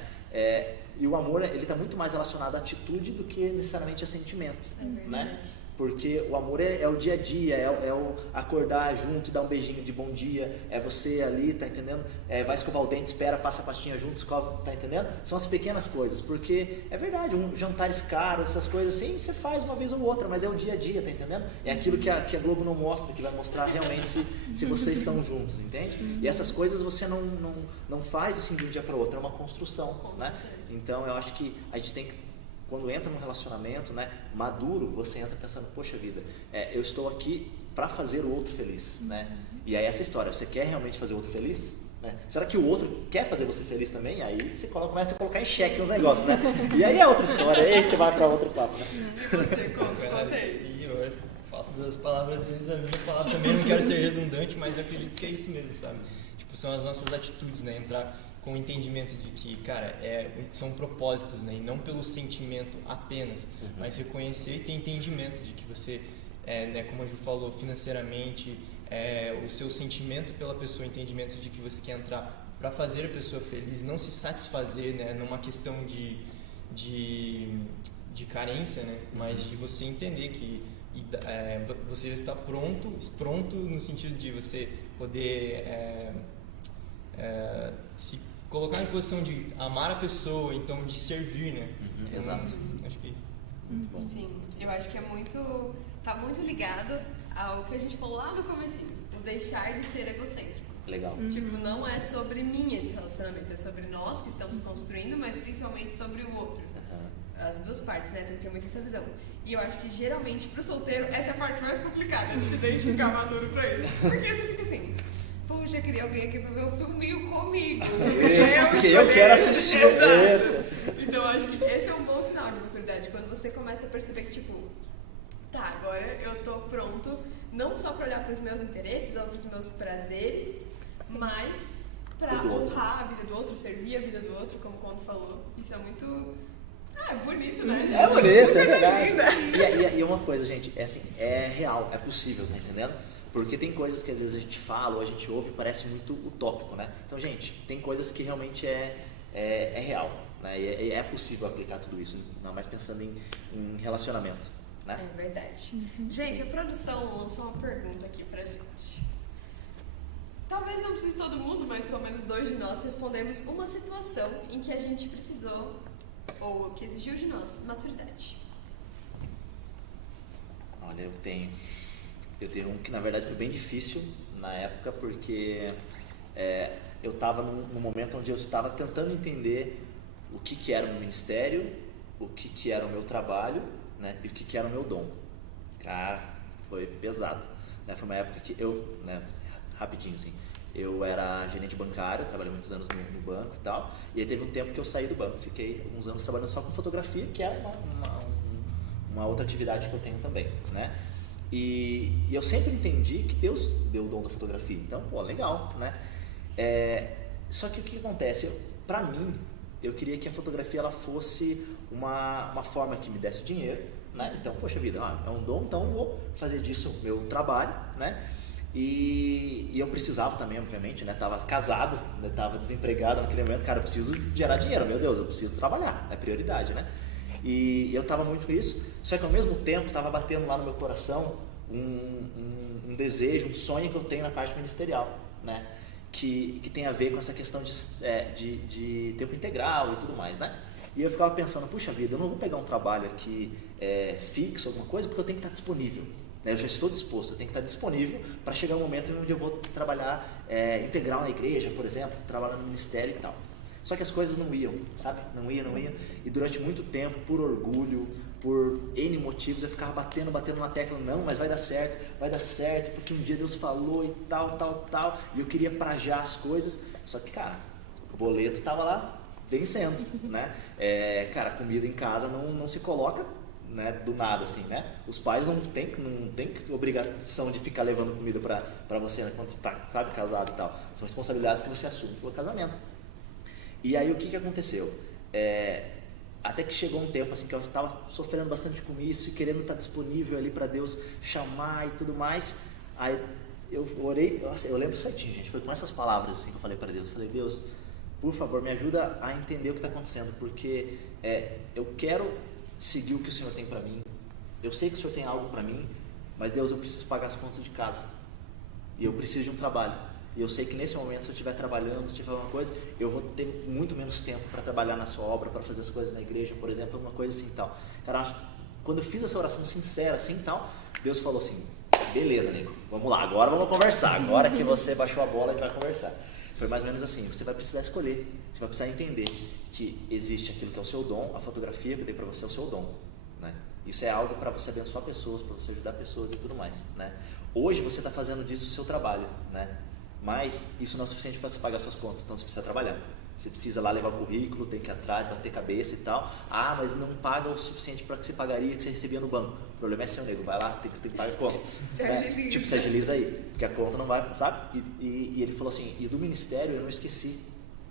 E o amor, ele está muito mais relacionado à atitude do que necessariamente a sentimento, né? Porque o amor é o dia a dia, é o acordar junto e dar um beijinho de bom dia, é você ali, tá entendendo? Vai escovar o dente, espera, passa a pastinha junto, escova, tá entendendo? São as pequenas coisas, porque é verdade, jantares caros, essas coisas assim, você faz uma vez ou outra, mas é o dia a dia, tá entendendo? É aquilo que a Globo não mostra, que vai mostrar realmente se vocês estão juntos, entende? E essas coisas você não faz assim de um dia para o outro, é uma construção, né? Então eu acho que a gente tem que, quando entra num relacionamento, né, maduro, você entra pensando, poxa vida, eu estou aqui para fazer o outro feliz, né? E aí essa história, você quer realmente fazer o outro feliz? Né? Será que o outro quer fazer você feliz também? Aí você começa a colocar em xeque os negócios, né? E aí é outra história, aí a gente vai para outro papo, né? E você, conta aí. E eu faço das palavras deles a minha palavra também, não quero ser redundante, mas eu acredito que é isso mesmo, sabe? Tipo, são as nossas atitudes, né? Entrar com o entendimento de que, cara, são propósitos, né? E não pelo sentimento apenas, mas reconhecer e ter entendimento de que você, né, como a Ju falou, financeiramente, o seu sentimento pela pessoa, entendimento de que você quer entrar para fazer a pessoa feliz, não se satisfazer, né, numa questão de carência, né? Mas de você entender que você já está pronto no sentido de você poder se colocar em posição de amar a pessoa, então de servir, né? Exato. Acho que é isso. Muito bom. Sim, eu acho que tá muito ligado ao que a gente falou lá no comecinho, o deixar de ser egocêntrico. Legal. Tipo, não é sobre mim esse relacionamento, é sobre nós que estamos construindo, mas principalmente sobre o outro. As duas partes, né? Tem que ter muito essa visão. E eu acho que geralmente pro solteiro essa é a parte mais complicada de se identificar maduro pra isso. Porque você fica assim, puxa, eu queria alguém aqui pra ver um filminho comigo. Porque eu quero assistir isso. Então eu acho que esse é um bom sinal de maturidade, quando você começa a perceber que, tipo, tá, agora eu tô pronto não só pra olhar pros meus interesses ou pros meus prazeres, mas pra honrar a vida do outro, servir a vida do outro, como o Conto falou. Isso é muito... é bonito, né, gente? É bonito, é verdade. E uma coisa, gente, é real, é possível, tá entendendo? Porque tem coisas que às vezes a gente fala ou a gente ouve e parece muito utópico, né? Então, gente, tem coisas que realmente é real, né? E é possível aplicar tudo isso, não mais pensando em relacionamento, né? É verdade. Gente, a produção lançou uma pergunta aqui pra gente. Talvez não precise todo mundo, mas pelo menos 2 de nós respondemos uma situação em que a gente precisou ou que exigiu de nós maturidade. Olha, eu tenho um que na verdade foi bem difícil na época, porque eu estava num momento onde eu estava tentando entender o que era o meu ministério, o que era o meu trabalho, né, e o que era o meu dom. Cara, foi pesado, né? Foi uma época que eu, né, rapidinho assim, eu era gerente bancário, trabalhei muitos anos no banco e tal, e aí teve um tempo que eu saí do banco, fiquei uns anos trabalhando só com fotografia, que é uma outra atividade que eu tenho também, né? E eu sempre entendi que Deus deu o dom da fotografia, então, pô, legal, né? Só que o que acontece? Pra mim, eu queria que a fotografia ela fosse uma forma que me desse dinheiro, né? Então, poxa vida, é um dom, então eu vou fazer disso meu trabalho, né? E eu precisava também, obviamente, né? Tava casado, né? Tava desempregado naquele momento, cara, eu preciso gerar dinheiro, meu Deus, eu preciso trabalhar, é prioridade, né? E eu tava muito isso, só que ao mesmo tempo tava batendo lá no meu coração um desejo, um sonho que eu tenho na parte ministerial, né? Que tem a ver com essa questão de tempo integral e tudo mais, né? E eu ficava pensando, puxa vida, eu não vou pegar um trabalho aqui fixo, alguma coisa, porque eu tenho que estar disponível. Eu já estou disposto, eu tenho que estar disponível para chegar um momento onde eu vou trabalhar integral na igreja, por exemplo, trabalhar no ministério e tal. Só que as coisas não iam, sabe? Não iam. E durante muito tempo, por orgulho, por N motivos, eu ficava batendo na tecla, não, mas vai dar certo, porque um dia Deus falou e tal. E eu queria prajar as coisas, só que, cara, o boleto estava lá vencendo, né? Cara, comida em casa não se coloca, né, do nada, assim, né? Os pais não tem obrigação de ficar levando comida pra você, né, quando você tá, sabe, casado e tal. São responsabilidades que você assume pelo casamento. E aí o que aconteceu? Até que chegou um tempo assim que eu estava sofrendo bastante com isso e querendo estar disponível ali para Deus chamar e tudo mais. Aí eu orei, nossa, eu lembro certinho, gente, foi com essas palavras assim que eu falei para Deus. Eu falei, Deus, por favor, me ajuda a entender o que está acontecendo, porque eu quero seguir o que o Senhor tem para mim. Eu sei que o Senhor tem algo para mim, mas Deus, eu preciso pagar as contas de casa e eu preciso de um trabalho. E eu sei que nesse momento, se eu estiver trabalhando, se tiver alguma coisa, eu vou ter muito menos tempo para trabalhar na sua obra, para fazer as coisas na igreja, por exemplo, alguma coisa assim e tal. Cara, quando eu fiz essa oração sincera assim e tal, Deus falou assim, beleza, nego, vamos lá, agora vamos conversar. Agora que você baixou a bola, a gente vai conversar. Foi mais ou menos assim, você vai precisar escolher, você vai precisar entender que existe aquilo que é o seu dom, a fotografia que eu dei para você é o seu dom, né? Isso é algo para você abençoar pessoas, para você ajudar pessoas e tudo mais, né? Hoje você está fazendo disso o seu trabalho, né? Mas isso não é suficiente para você pagar suas contas, então você precisa trabalhar. Você precisa lá levar o currículo, tem que ir atrás, bater cabeça e tal. Ah, mas não paga o suficiente para que você pagaria, que você recebia no banco. O problema é seu, nego. Vai lá, você tem que pagar a conta. Se agiliza. Tipo, se agiliza aí, porque a conta não vai, sabe? E ele falou assim, e do ministério eu não esqueci.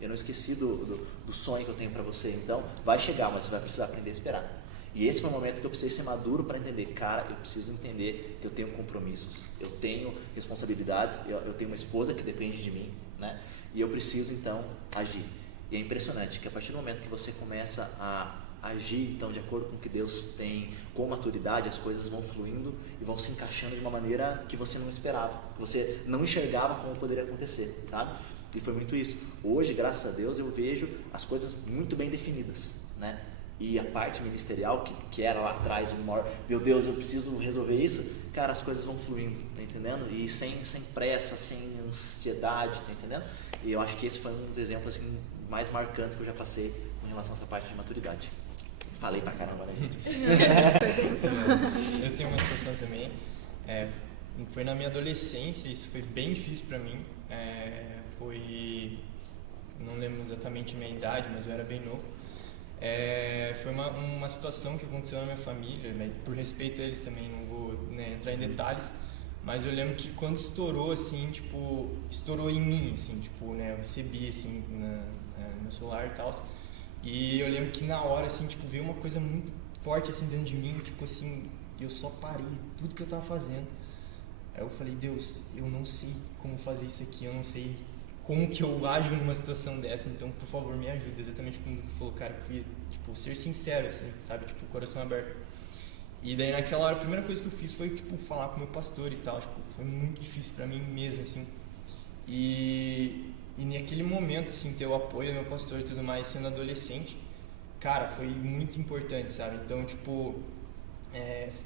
Eu não esqueci do sonho que eu tenho para você. Então, vai chegar, mas você vai precisar aprender a esperar. E esse foi o momento que eu precisei ser maduro para entender, cara, eu preciso entender que eu tenho compromissos, eu tenho responsabilidades, eu tenho uma esposa que depende de mim, né? E eu preciso então agir. E é impressionante que a partir do momento que você começa a agir então de acordo com o que Deus tem, com maturidade, as coisas vão fluindo e vão se encaixando de uma maneira que você não esperava, que você não enxergava como poderia acontecer, sabe? E foi muito isso. Hoje, graças a Deus, eu vejo as coisas muito bem definidas, né? E a parte ministerial, que era lá atrás, meu Deus, eu preciso resolver isso, cara, as coisas vão fluindo, tá entendendo? E sem pressa, sem ansiedade, tá entendendo? E eu acho que esse foi um dos exemplos assim, mais marcantes que eu já passei com relação a essa parte de maturidade. Falei pra caramba, né, gente? Eu tenho uma situação também, foi na minha adolescência, isso foi bem difícil pra mim, não lembro exatamente a minha idade, mas eu era bem novo. Foi uma situação que aconteceu na minha família, né? Por respeito a eles também, não vou, né, entrar em detalhes, mas eu lembro que quando estourou, assim, tipo, estourou em mim, assim, tipo, né, eu recebi, assim, no meu celular e tal, e eu lembro que na hora, assim, tipo, veio uma coisa muito forte, assim, dentro de mim, tipo, assim, eu só parei tudo que eu tava fazendo. Aí eu falei, Deus, eu não sei como fazer isso aqui, eu não sei como que eu ajo numa situação dessa, então, por favor, me ajuda. Exatamente como tu falou, cara, fui, tipo, ser sincero, assim, sabe, tipo, coração aberto. E daí, naquela hora, a primeira coisa que eu fiz foi, tipo, falar com o meu pastor e tal, tipo, foi muito difícil pra mim mesmo, assim. E naquele momento, assim, ter o apoio do meu pastor e tudo mais, sendo adolescente, cara, foi muito importante, sabe, então, tipo,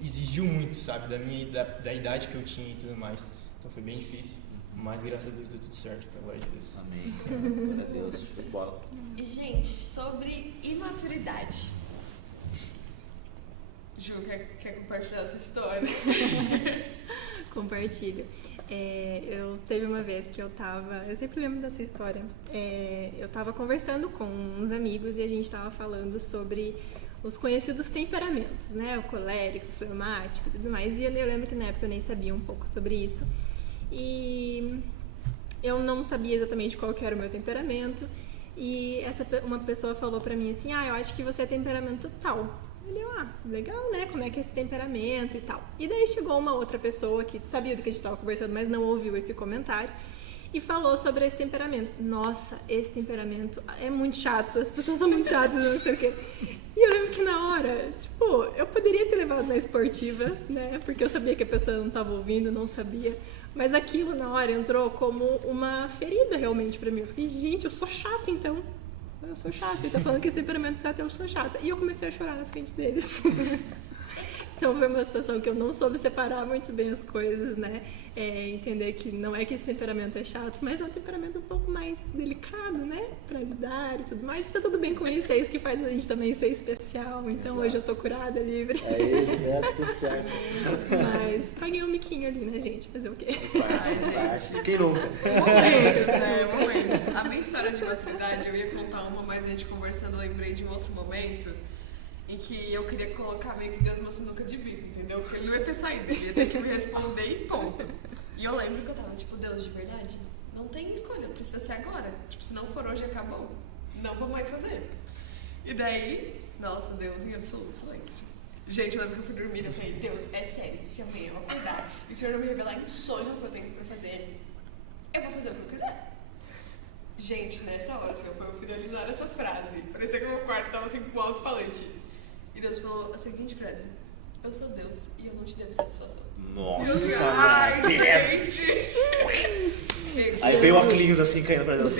exigiu muito, sabe, da idade que eu tinha e tudo mais, então foi bem difícil. Mas graças a Deus deu tudo certo, pra glória de Deus. Amém. Glória a Deus. Show de bola. E, gente, sobre imaturidade. Ju, quer compartilhar essa história? Compartilho. Eu teve uma vez que eu sempre lembro dessa história. Eu tava conversando com uns amigos e a gente tava falando sobre os conhecidos temperamentos, né? O colérico, o fleumático e tudo mais. E eu lembro que na época eu nem sabia um pouco sobre isso. E eu não sabia exatamente qual que era o meu temperamento. E uma pessoa falou pra mim assim, eu acho que você é temperamento tal. Ele, legal, né? Como é que é esse temperamento e tal. E daí chegou uma outra pessoa que sabia do que a gente estava conversando, mas não ouviu esse comentário e falou sobre esse temperamento. Nossa, esse temperamento é muito chato, as pessoas são muito chatas, não sei o quê. E eu lembro que na hora, tipo, eu poderia ter levado na esportiva, né? Porque eu sabia que a pessoa não estava ouvindo, não sabia. Mas aquilo na hora entrou como uma ferida realmente pra mim. Eu fiquei, gente, eu sou chata então. Eu sou chata. Ele tá falando que esse temperamento certo, eu sou chata. E eu comecei a chorar na frente deles. Então foi uma situação que eu não soube separar muito bem as coisas, né? Entender que não é que esse temperamento é chato, mas é um temperamento um pouco mais delicado, né? Pra lidar e tudo mais. E tá tudo bem com isso, é isso que faz a gente também ser especial. Então hoje eu tô curada, livre. Tudo certo. Mas paguei um miquinho ali, né, gente? Fazer o quê? Ai, gente. Quem nunca? Momentos, né? Momentos. A minha história de maturidade, eu ia contar uma, mas a gente conversando, eu lembrei de um outro momento em que eu queria colocar meio que Deus numa sinuca de bico, entendeu? Porque ele não ia ter saída, ele ia ter que me responder e ponto. E eu lembro que eu tava tipo, Deus, de verdade, não tem escolha, precisa ser agora. Tipo, se não for hoje, acabou. Não vou mais fazer. E daí, nossa, Deus em absoluto silêncio. Gente, eu lembro que eu fui dormir, eu falei, Deus, é sério, se amanhã eu acordar e o Senhor não me revelar em sonho o que eu tenho pra fazer, eu vou fazer o que eu quiser. Gente, nessa hora, assim, foi eu finalizar essa frase. Parecia que o meu quarto tava assim com alto-falante. E Deus falou a seguinte frase: eu sou Deus e eu não te devo satisfação. Nossa, ai, gente! Aí veio o óculos assim caindo pra Deus.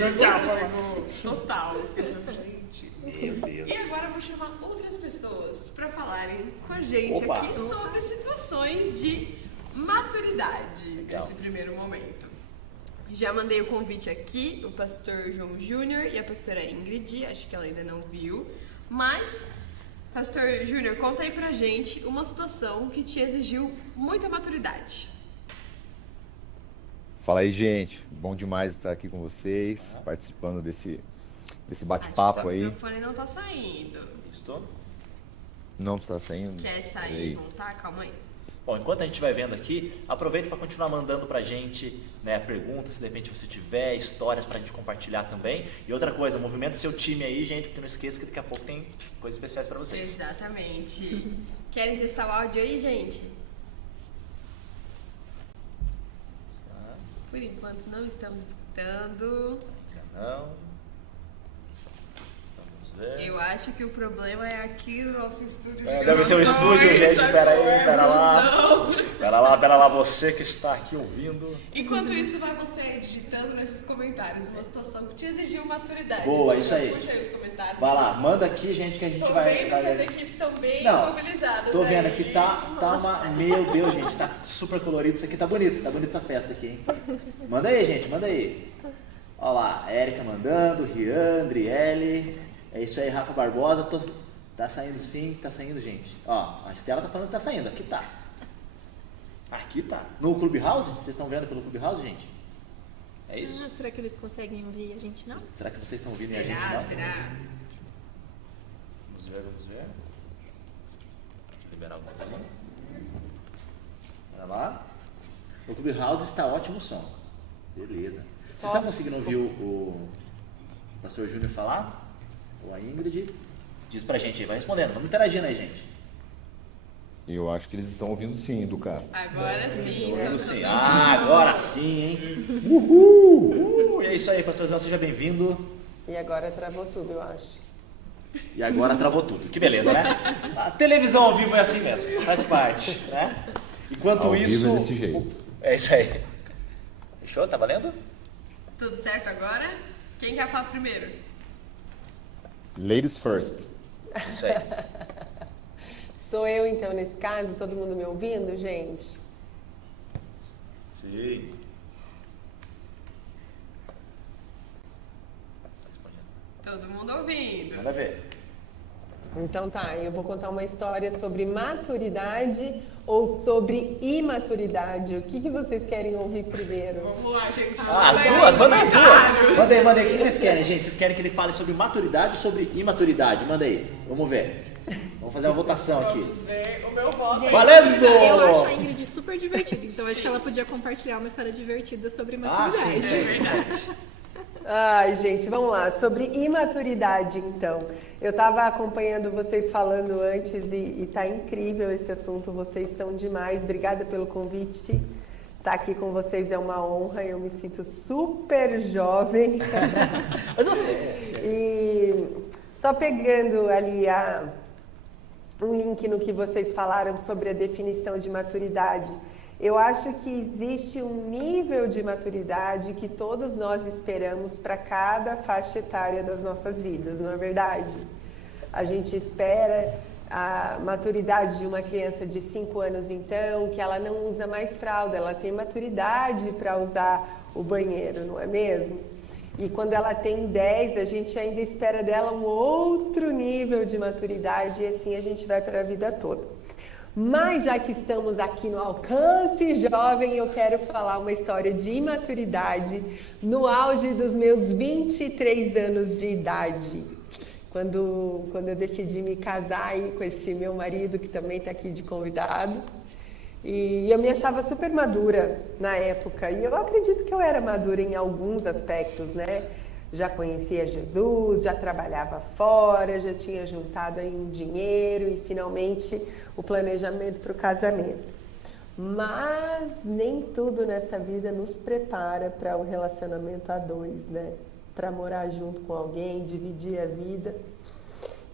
Total, eu fiquei assim, gente. Meu Deus. E agora eu vou chamar outras pessoas pra falarem com a gente Opa. aqui sobre situações de maturidade Legal. nesse primeiro momento. Já mandei o convite aqui, o pastor João Júnior e a pastora Ingrid, acho que ela ainda não viu, mas, pastor Júnior, conta aí pra gente uma situação que te exigiu muita maturidade. Fala aí, gente. Bom demais estar aqui com vocês, participando desse bate-papo aí. O microfone não tá saindo. Isso. Não está saindo? Quer sair Peraí. e voltar? Calma aí. Bom, enquanto a gente vai vendo aqui, aproveita para continuar mandando pra gente, né, perguntas, se de repente você tiver, histórias pra gente compartilhar também. E outra coisa, movimenta seu time aí, gente, porque não esqueça que daqui a pouco tem coisas especiais pra vocês. Exatamente. Querem testar o áudio aí, gente? Por enquanto não estamos escutando. Não. Vamos ver. Eu acho que o problema é aqui no nosso estúdio de Deve ser o estúdio, gente. Pera aí, pera lá, você que está aqui ouvindo. Enquanto isso, vai você digitando nesses comentários uma situação que te exigiu maturidade. Boa, isso aí. Puxa aí os comentários. Vai lá, manda aqui, gente, que a gente Tô vai... vendo que as equipes estão bem Não, mobilizadas. tô vendo aí. aqui, tá uma... Meu Deus, gente, tá super colorido isso aqui, tá bonita essa festa aqui, hein? Manda aí, gente, manda aí. Ó lá, Érica mandando, Rian, Andriele, é isso aí, Rafa Barbosa, tá saindo sim, tá saindo, gente. Ó, a Estela tá falando que tá saindo, aqui tá. Aqui tá. No Clubhouse? Vocês estão vendo pelo Clubhouse, gente? É isso? Será que eles conseguem ouvir a gente, não? Será que vocês estão ouvindo e a gente não? Será? Vamos ver. Deixa eu liberar alguma coisa. Olha lá. No Clubhouse está ótimo o som. Beleza. Vocês estão conseguindo ouvir o pastor Júnior falar? Ou a Ingrid? Diz pra gente aí, vai respondendo. Vamos interagindo aí, gente. Eu acho que eles estão ouvindo sim, do cara. Agora sim, Vamos estamos sim. todos Ah, ouvindo. agora sim, hein? Uhul! E é isso aí, pastorzão, seja bem-vindo. E agora travou tudo, eu acho. E agora travou tudo. Que beleza, né? A televisão ao vivo é assim mesmo, faz parte, né? Enquanto Ao isso... vivo é desse jeito. É isso aí. Fechou? Tá valendo? Tudo certo agora? Quem quer falar primeiro? Ladies first. Isso aí. Sou eu, então, nesse caso? Todo mundo me ouvindo, gente? Sim. Todo mundo ouvindo. Manda ver. Então tá, eu vou contar uma história sobre maturidade ou sobre imaturidade. O que vocês querem ouvir primeiro? Vamos lá, gente. As duas? Manda as duas. Manda aí. O que vocês querem, gente? Vocês querem que ele fale sobre maturidade ou sobre imaturidade? Manda aí. Vamos ver. Vamos fazer uma votação aqui. Vamos ver. O meu voto é Valendo! Eu acho a Ingrid super divertida, então acho que ela podia compartilhar uma história divertida sobre Ah, maturidade. sim. É verdade. Ai, gente, vamos lá. Sobre imaturidade, então. Eu estava acompanhando vocês falando antes e tá incrível esse assunto. Vocês são demais. Obrigada pelo convite. Estar aqui com vocês é uma honra. Eu me sinto super jovem. Mas você... E só pegando ali um link no que vocês falaram sobre a definição de maturidade. Eu acho que existe um nível de maturidade que todos nós esperamos para cada faixa etária das nossas vidas, não é verdade? A gente espera a maturidade de uma criança de 5 anos, então, que ela não usa mais fralda, ela tem maturidade para usar o banheiro, não é mesmo? E quando ela tem 10, a gente ainda espera dela um outro nível de maturidade e assim a gente vai para a vida toda. Mas já que estamos aqui no Alcance Jovem, eu quero falar uma história de imaturidade no auge dos meus 23 anos de idade. Quando eu decidi me casar aí com esse meu marido, que também está aqui de convidado. E eu me achava super madura na época. E eu acredito que eu era madura em alguns aspectos, né? Já conhecia Jesus, já trabalhava fora, já tinha juntado aí um dinheiro e finalmente o planejamento para o casamento. Mas nem tudo nessa vida nos prepara para o relacionamento a dois, né? Para morar junto com alguém, dividir a vida.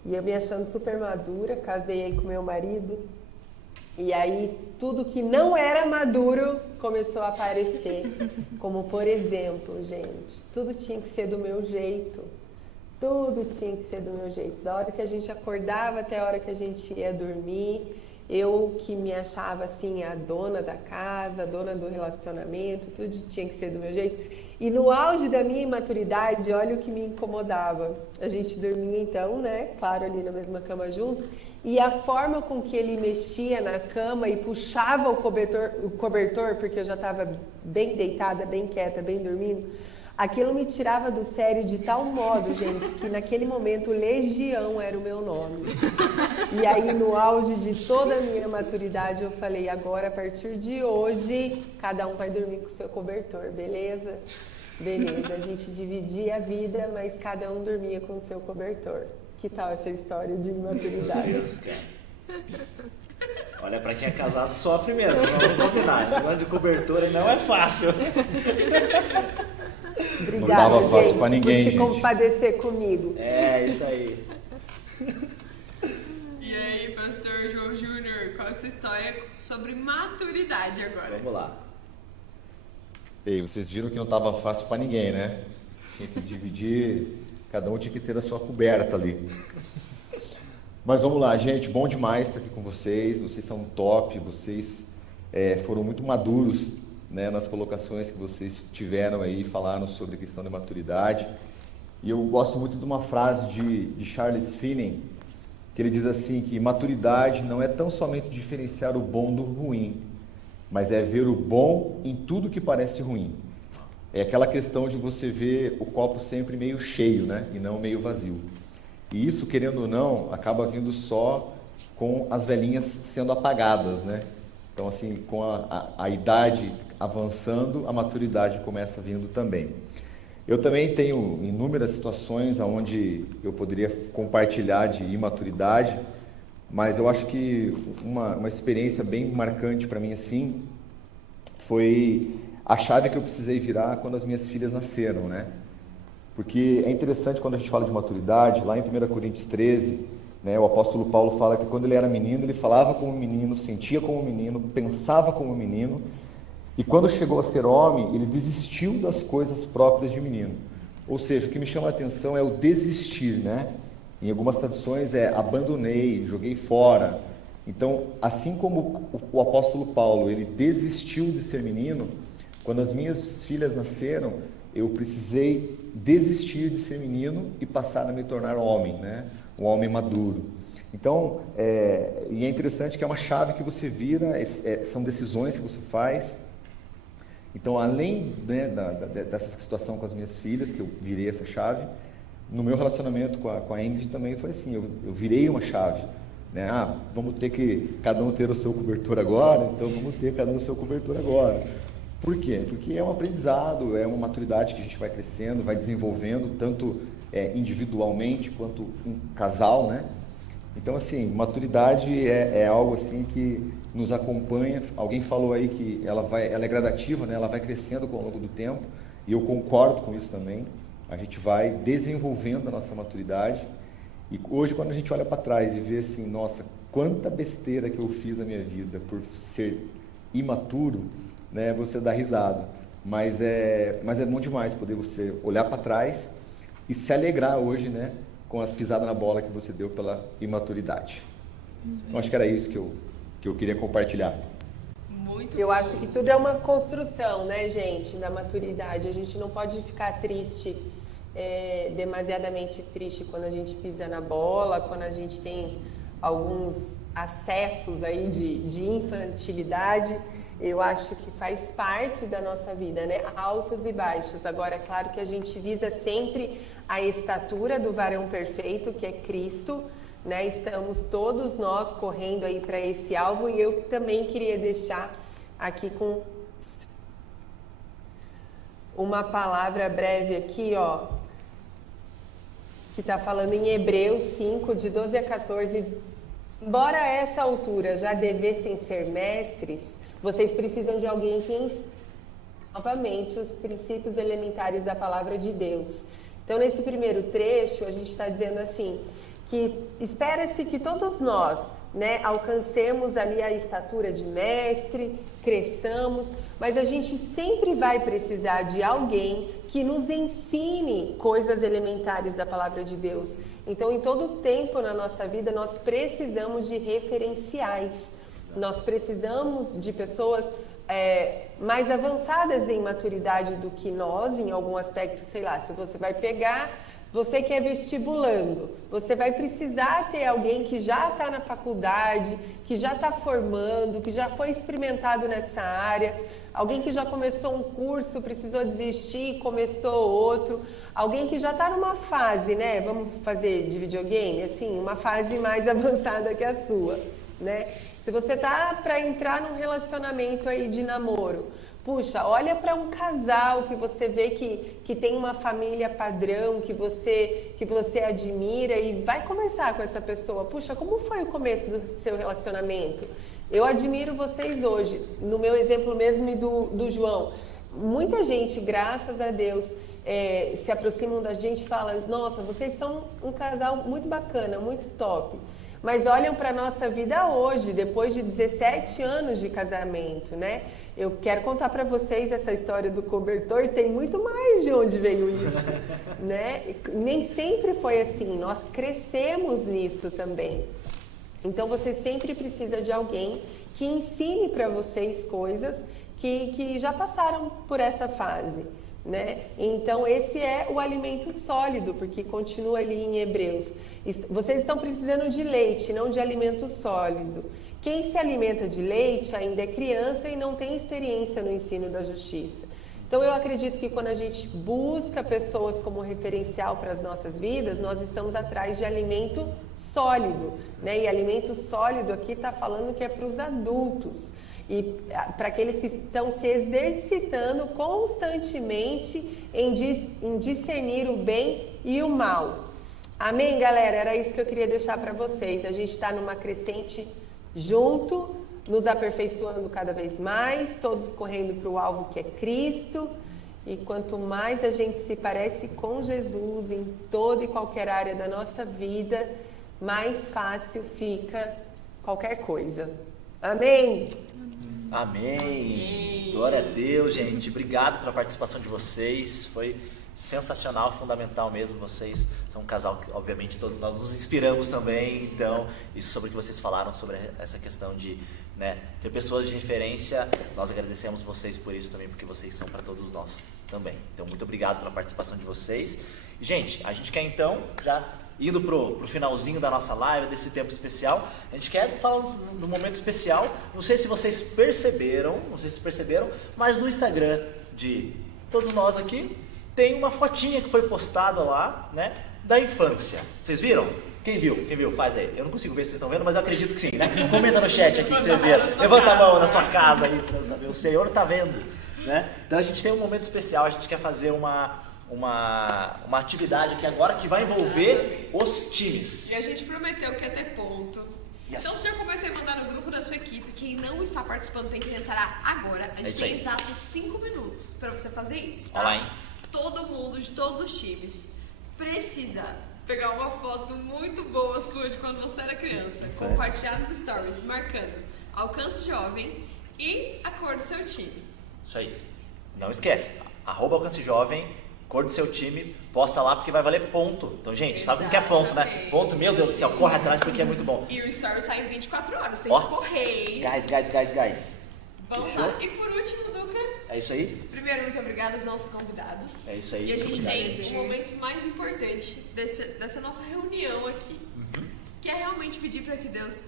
E eu me achando super madura, casei aí com meu marido. E aí tudo que não era maduro começou a aparecer. Como por exemplo, gente, tudo tinha que ser do meu jeito. Tudo tinha que ser do meu jeito. Da hora que a gente acordava até a hora que a gente ia dormir, eu que me achava assim a dona da casa, a dona do relacionamento, tudo tinha que ser do meu jeito. E no auge da minha imaturidade, olha o que me incomodava. A gente dormia então, né, claro, ali na mesma cama junto, e a forma com que ele mexia na cama e puxava o cobertor, porque eu já estava bem deitada, bem quieta, bem dormindo, aquilo me tirava do sério de tal modo, gente, que naquele momento Legião era o meu nome. E aí no auge de toda a minha maturidade eu falei, agora a partir de hoje, cada um vai dormir com o seu cobertor, beleza? Beleza, a gente dividia a vida, mas cada um dormia com o seu cobertor. Que tal essa história de imaturidade? Deus, cara. Olha, pra quem é casado sofre mesmo, vamos combinar. O negócio de cobertura não é fácil. Obrigada, não tava fácil gente, pra ninguém, por se gente. compadecer comigo. É, isso aí. E aí, pastor João Júnior, qual é a sua história sobre maturidade agora? Vamos lá. Ei, vocês viram que não estava fácil para ninguém, né? Tinha que dividir, cada um tinha que ter a sua coberta ali. Mas vamos lá, gente, bom demais estar aqui com vocês são top, vocês foram muito maduros, né, nas colocações que vocês tiveram aí, falaram sobre a questão da maturidade. E eu gosto muito de uma frase de Charles Finney, que ele diz assim, que maturidade não é tão somente diferenciar o bom do ruim, mas é ver o bom em tudo que parece ruim. É aquela questão de você ver o copo sempre meio cheio, né? E não meio vazio. E isso, querendo ou não, acaba vindo só com as velhinhas sendo apagadas, né? Então, assim, com a idade avançando, a maturidade começa vindo também. Eu também tenho inúmeras situações onde eu poderia compartilhar de imaturidade, mas eu acho que uma experiência bem marcante para mim, assim, foi a chave que eu precisei virar quando as minhas filhas nasceram, né? Porque é interessante quando a gente fala de maturidade, lá em 1 Coríntios 13, né, o apóstolo Paulo fala que quando ele era menino, ele falava como menino, sentia como menino, pensava como menino, e quando chegou a ser homem, ele desistiu das coisas próprias de menino. Ou seja, o que me chama a atenção é o desistir, né? Em algumas traduções é abandonei, joguei fora. Então, assim como o apóstolo Paulo, ele desistiu de ser menino, quando as minhas filhas nasceram, eu precisei desistir de ser menino e passar a me tornar homem, né? Um homem maduro. Então, e é interessante que é uma chave que você vira, são decisões que você faz. Então, além, né, dessa situação com as minhas filhas, que eu virei essa chave, no meu relacionamento com a Ingrid também foi assim, eu virei uma chave, né? Vamos ter que cada um ter o seu cobertor agora, então vamos ter cada um o seu cobertor agora. Por quê? Porque é um aprendizado, é uma maturidade que a gente vai crescendo, vai desenvolvendo, tanto individualmente quanto em casal, né? Então, assim, maturidade é algo assim que nos acompanha. Alguém falou aí que ela é gradativa, né? Ela vai crescendo ao longo do tempo, e eu concordo com isso também. A gente vai desenvolvendo a nossa maturidade, e hoje, quando a gente olha para trás e vê assim, nossa, quanta besteira que eu fiz na minha vida por ser imaturo, né? Você dá risada, mas é bom demais poder você olhar para trás e se alegrar hoje, né, com as pisadas na bola que você deu pela imaturidade. Então, acho que era isso que eu queria compartilhar. Muito Eu bom. acho que tudo é uma construção, né, gente, da maturidade. A gente não pode ficar triste, demasiadamente triste quando a gente pisa na bola, quando a gente tem alguns acessos aí de infantilidade. Eu acho que faz parte da nossa vida, né? Altos e baixos. Agora, é claro que a gente visa sempre a estatura do varão perfeito, que é Cristo, né? Estamos todos nós correndo aí para esse alvo, e eu também queria deixar aqui com uma palavra breve aqui, ó, que está falando em Hebreus 5, de 12 a 14. Embora a essa altura já devessem ser mestres, vocês precisam de alguém que ensine novamente os princípios elementares da palavra de Deus. Então, nesse primeiro trecho, a gente está dizendo assim, que espera-se que todos nós, né, alcancemos ali a estatura de mestre, cresçamos, mas a gente sempre vai precisar de alguém que nos ensine coisas elementares da palavra de Deus. Então, em todo tempo na nossa vida, nós precisamos de referenciais. Nós precisamos de pessoas mais avançadas em maturidade do que nós, em algum aspecto, sei lá, se você vai pegar, você que é vestibulando, você vai precisar ter alguém que já está na faculdade, que já está formando, que já foi experimentado nessa área, alguém que já começou um curso, precisou desistir, começou outro, alguém que já está numa fase, né, vamos fazer de videogame, assim, uma fase mais avançada que a sua, né? Se você tá para entrar num relacionamento aí de namoro, puxa, olha para um casal que você vê que tem uma família padrão, que você admira, e vai conversar com essa pessoa. Puxa, como foi o começo do seu relacionamento? Eu admiro vocês hoje, no meu exemplo mesmo e do João. Muita gente, graças a Deus, se aproximam da gente e fala, nossa, vocês são um casal muito bacana, muito top. Mas olham para a nossa vida hoje, depois de 17 anos de casamento, né? Eu quero contar para vocês essa história do cobertor, tem muito mais de onde veio isso, né? Nem sempre foi assim, nós crescemos nisso também. Então, você sempre precisa de alguém que ensine para vocês coisas que já passaram por essa fase, né? Então, esse é o alimento sólido, porque continua ali em Hebreus. Vocês estão precisando de leite, não de alimento sólido. Quem se alimenta de leite ainda é criança e não tem experiência no ensino da justiça. Então, eu acredito que quando a gente busca pessoas como referencial para as nossas vidas, nós estamos atrás de alimento sólido, né? E alimento sólido aqui está falando que é para os adultos e para aqueles que estão se exercitando constantemente em discernir o bem e o mal. Amém, galera? Era isso que eu queria deixar para vocês. A gente está numa crescente junto, nos aperfeiçoando cada vez mais, todos correndo para o alvo que é Cristo. E quanto mais a gente se parece com Jesus em toda e qualquer área da nossa vida, mais fácil fica qualquer coisa. Amém? Amém. Glória a Deus, gente. Obrigado pela participação de vocês. Foi sensacional, fundamental mesmo. Vocês são um casal que, obviamente, todos nós nos inspiramos também. Então, isso sobre o que vocês falaram, sobre essa questão de, né, ter pessoas de referência. Nós agradecemos vocês por isso também, porque vocês são para todos nós também. Então, muito obrigado pela participação de vocês. E, gente, a gente quer então, já indo pro finalzinho da nossa live, desse tempo especial, a gente quer falar no momento especial. Não sei se vocês perceberam, mas no Instagram de todos nós aqui, tem uma fotinha que foi postada lá, né, da infância. Vocês viram? Quem viu? Faz aí. Eu não consigo ver se vocês estão vendo, mas eu acredito que sim, né? Comenta no chat aqui que vocês viram. Levanta a mão na sua casa aí para eu saber. O Senhor está vendo. né? Então a gente tem um momento especial, a gente quer fazer uma atividade aqui agora que vai envolver os times. E a gente prometeu que ia ter ponto. Yes. Então, se eu comecei a mandar no grupo da sua equipe, quem não está participando tem que entrar agora. A gente tem exatos 5 minutos para você fazer isso, tá? Olha lá, hein? Todo mundo, de todos os times, precisa pegar uma foto muito boa sua de quando você era criança, compartilhar nos stories, marcando Alcance Jovem e a cor do seu time. Isso aí. Não esquece, @AlcanceJovem, cor do seu time, posta lá porque vai valer ponto. Então, gente, sabe o que é ponto, né? Exatamente. Ponto, meu Deus do céu, corre atrás porque é muito bom. E o story sai em 24 horas, tem Ó. que correr. Guys. Vamos Fechou? lá. E por último, Duca, É isso aí? primeiro, muito obrigada aos nossos convidados. É isso aí. E a gente Obrigado, tem gente. o momento mais importante dessa nossa reunião aqui, que é realmente pedir para que Deus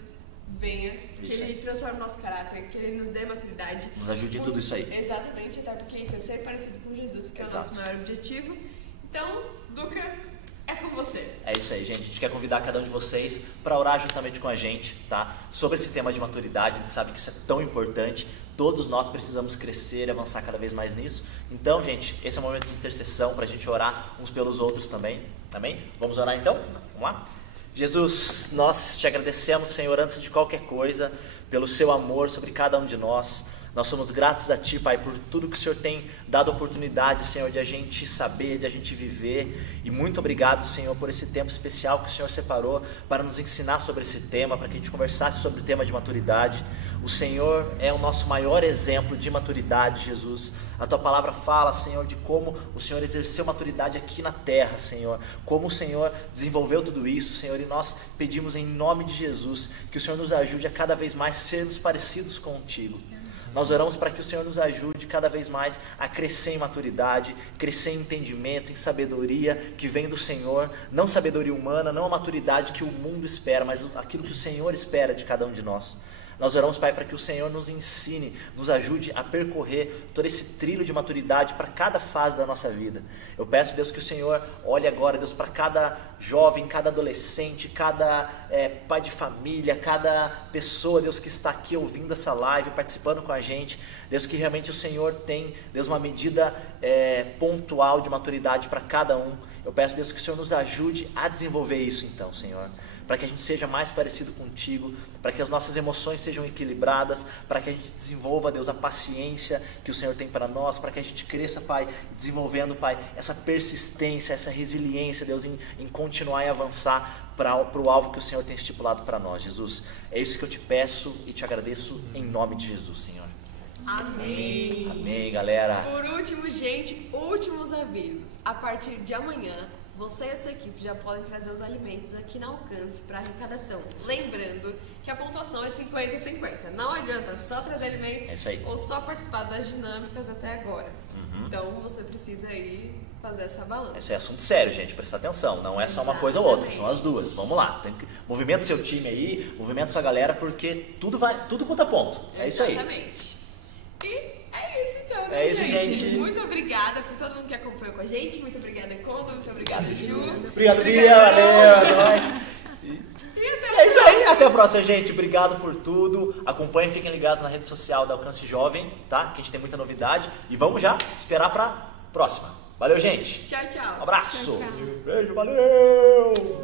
venha, que Isso Ele aí. transforme o nosso caráter, que Ele nos dê maturidade. Nos ajude em tudo isso aí. Exatamente, até porque isso é ser parecido com Jesus, que é o Exato. nosso maior objetivo. Então, Duca, é com você. É isso aí, gente. A gente quer convidar cada um de vocês para orar juntamente com a gente, tá? Sobre esse tema de maturidade. A gente sabe que isso é tão importante. Todos nós precisamos crescer e avançar cada vez mais nisso. Então, gente, esse é o momento de intercessão para a gente orar uns pelos outros também. Amém? Vamos orar então? Vamos lá? Jesus, nós te agradecemos, Senhor, antes de qualquer coisa, pelo seu amor sobre cada um de nós. Nós somos gratos a Ti, Pai, por tudo que o Senhor tem dado oportunidade, Senhor, de a gente saber, de a gente viver. E muito obrigado, Senhor, por esse tempo especial que o Senhor separou para nos ensinar sobre esse tema, para que a gente conversasse sobre o tema de maturidade. O Senhor é o nosso maior exemplo de maturidade, Jesus. A Tua palavra fala, Senhor, de como o Senhor exerceu maturidade aqui na terra, Senhor. Como o Senhor desenvolveu tudo isso, Senhor. E nós pedimos em nome de Jesus que o Senhor nos ajude a cada vez mais sermos parecidos contigo. Nós oramos para que o Senhor nos ajude cada vez mais a crescer em maturidade, crescer em entendimento, em sabedoria que vem do Senhor, não sabedoria humana, não a maturidade que o mundo espera, mas aquilo que o Senhor espera de cada um de nós. Nós oramos, Pai, para que o Senhor nos ensine, nos ajude a percorrer todo esse trilho de maturidade para cada fase da nossa vida. Eu peço, Deus, que o Senhor olhe agora, Deus, para cada jovem, cada adolescente, cada pai de família, cada pessoa, Deus, que está aqui ouvindo essa live, participando com a gente. Deus, que realmente o Senhor tem, Deus, uma medida pontual de maturidade para cada um. Eu peço, Deus, que o Senhor nos ajude a desenvolver isso então, Senhor. Para que a gente seja mais parecido contigo, para que as nossas emoções sejam equilibradas, para que a gente desenvolva, Deus, a paciência que o Senhor tem para nós, para que a gente cresça, Pai, desenvolvendo, Pai, essa persistência, essa resiliência, Deus, em continuar e avançar para o alvo que o Senhor tem estipulado para nós, Jesus. É isso que eu te peço e te agradeço em nome de Jesus, Senhor. Amém. Amém, galera. Por último, gente, últimos avisos. A partir de amanhã, você e a sua equipe já podem trazer os alimentos aqui na Alcance para arrecadação. Lembrando que a pontuação é 50-50. Não adianta só trazer alimentos É isso aí. ou só participar das dinâmicas até agora. Então você precisa aí fazer essa balança. Esse é assunto sério, gente, presta atenção, não é só uma coisa ou outra, são as duas, vamos lá, movimenta seu time aí, movimenta sua galera, porque tudo conta ponto, é isso aí. Exatamente. E é isso então, né, É isso, gente. Muito obrigada por todo mundo que acompanhou com a gente, muito obrigada, Kondo, muito obrigada, Ju. Obrigado, Bia, valeu, é nóis. É isso aí, até a próxima, gente, obrigado por tudo, acompanhem, fiquem ligados na rede social da Alcance Jovem, tá, que a gente tem muita novidade, e vamos já esperar pra próxima. Valeu, gente. Tchau, tchau. Um abraço. Tchau, tchau. Beijo, valeu.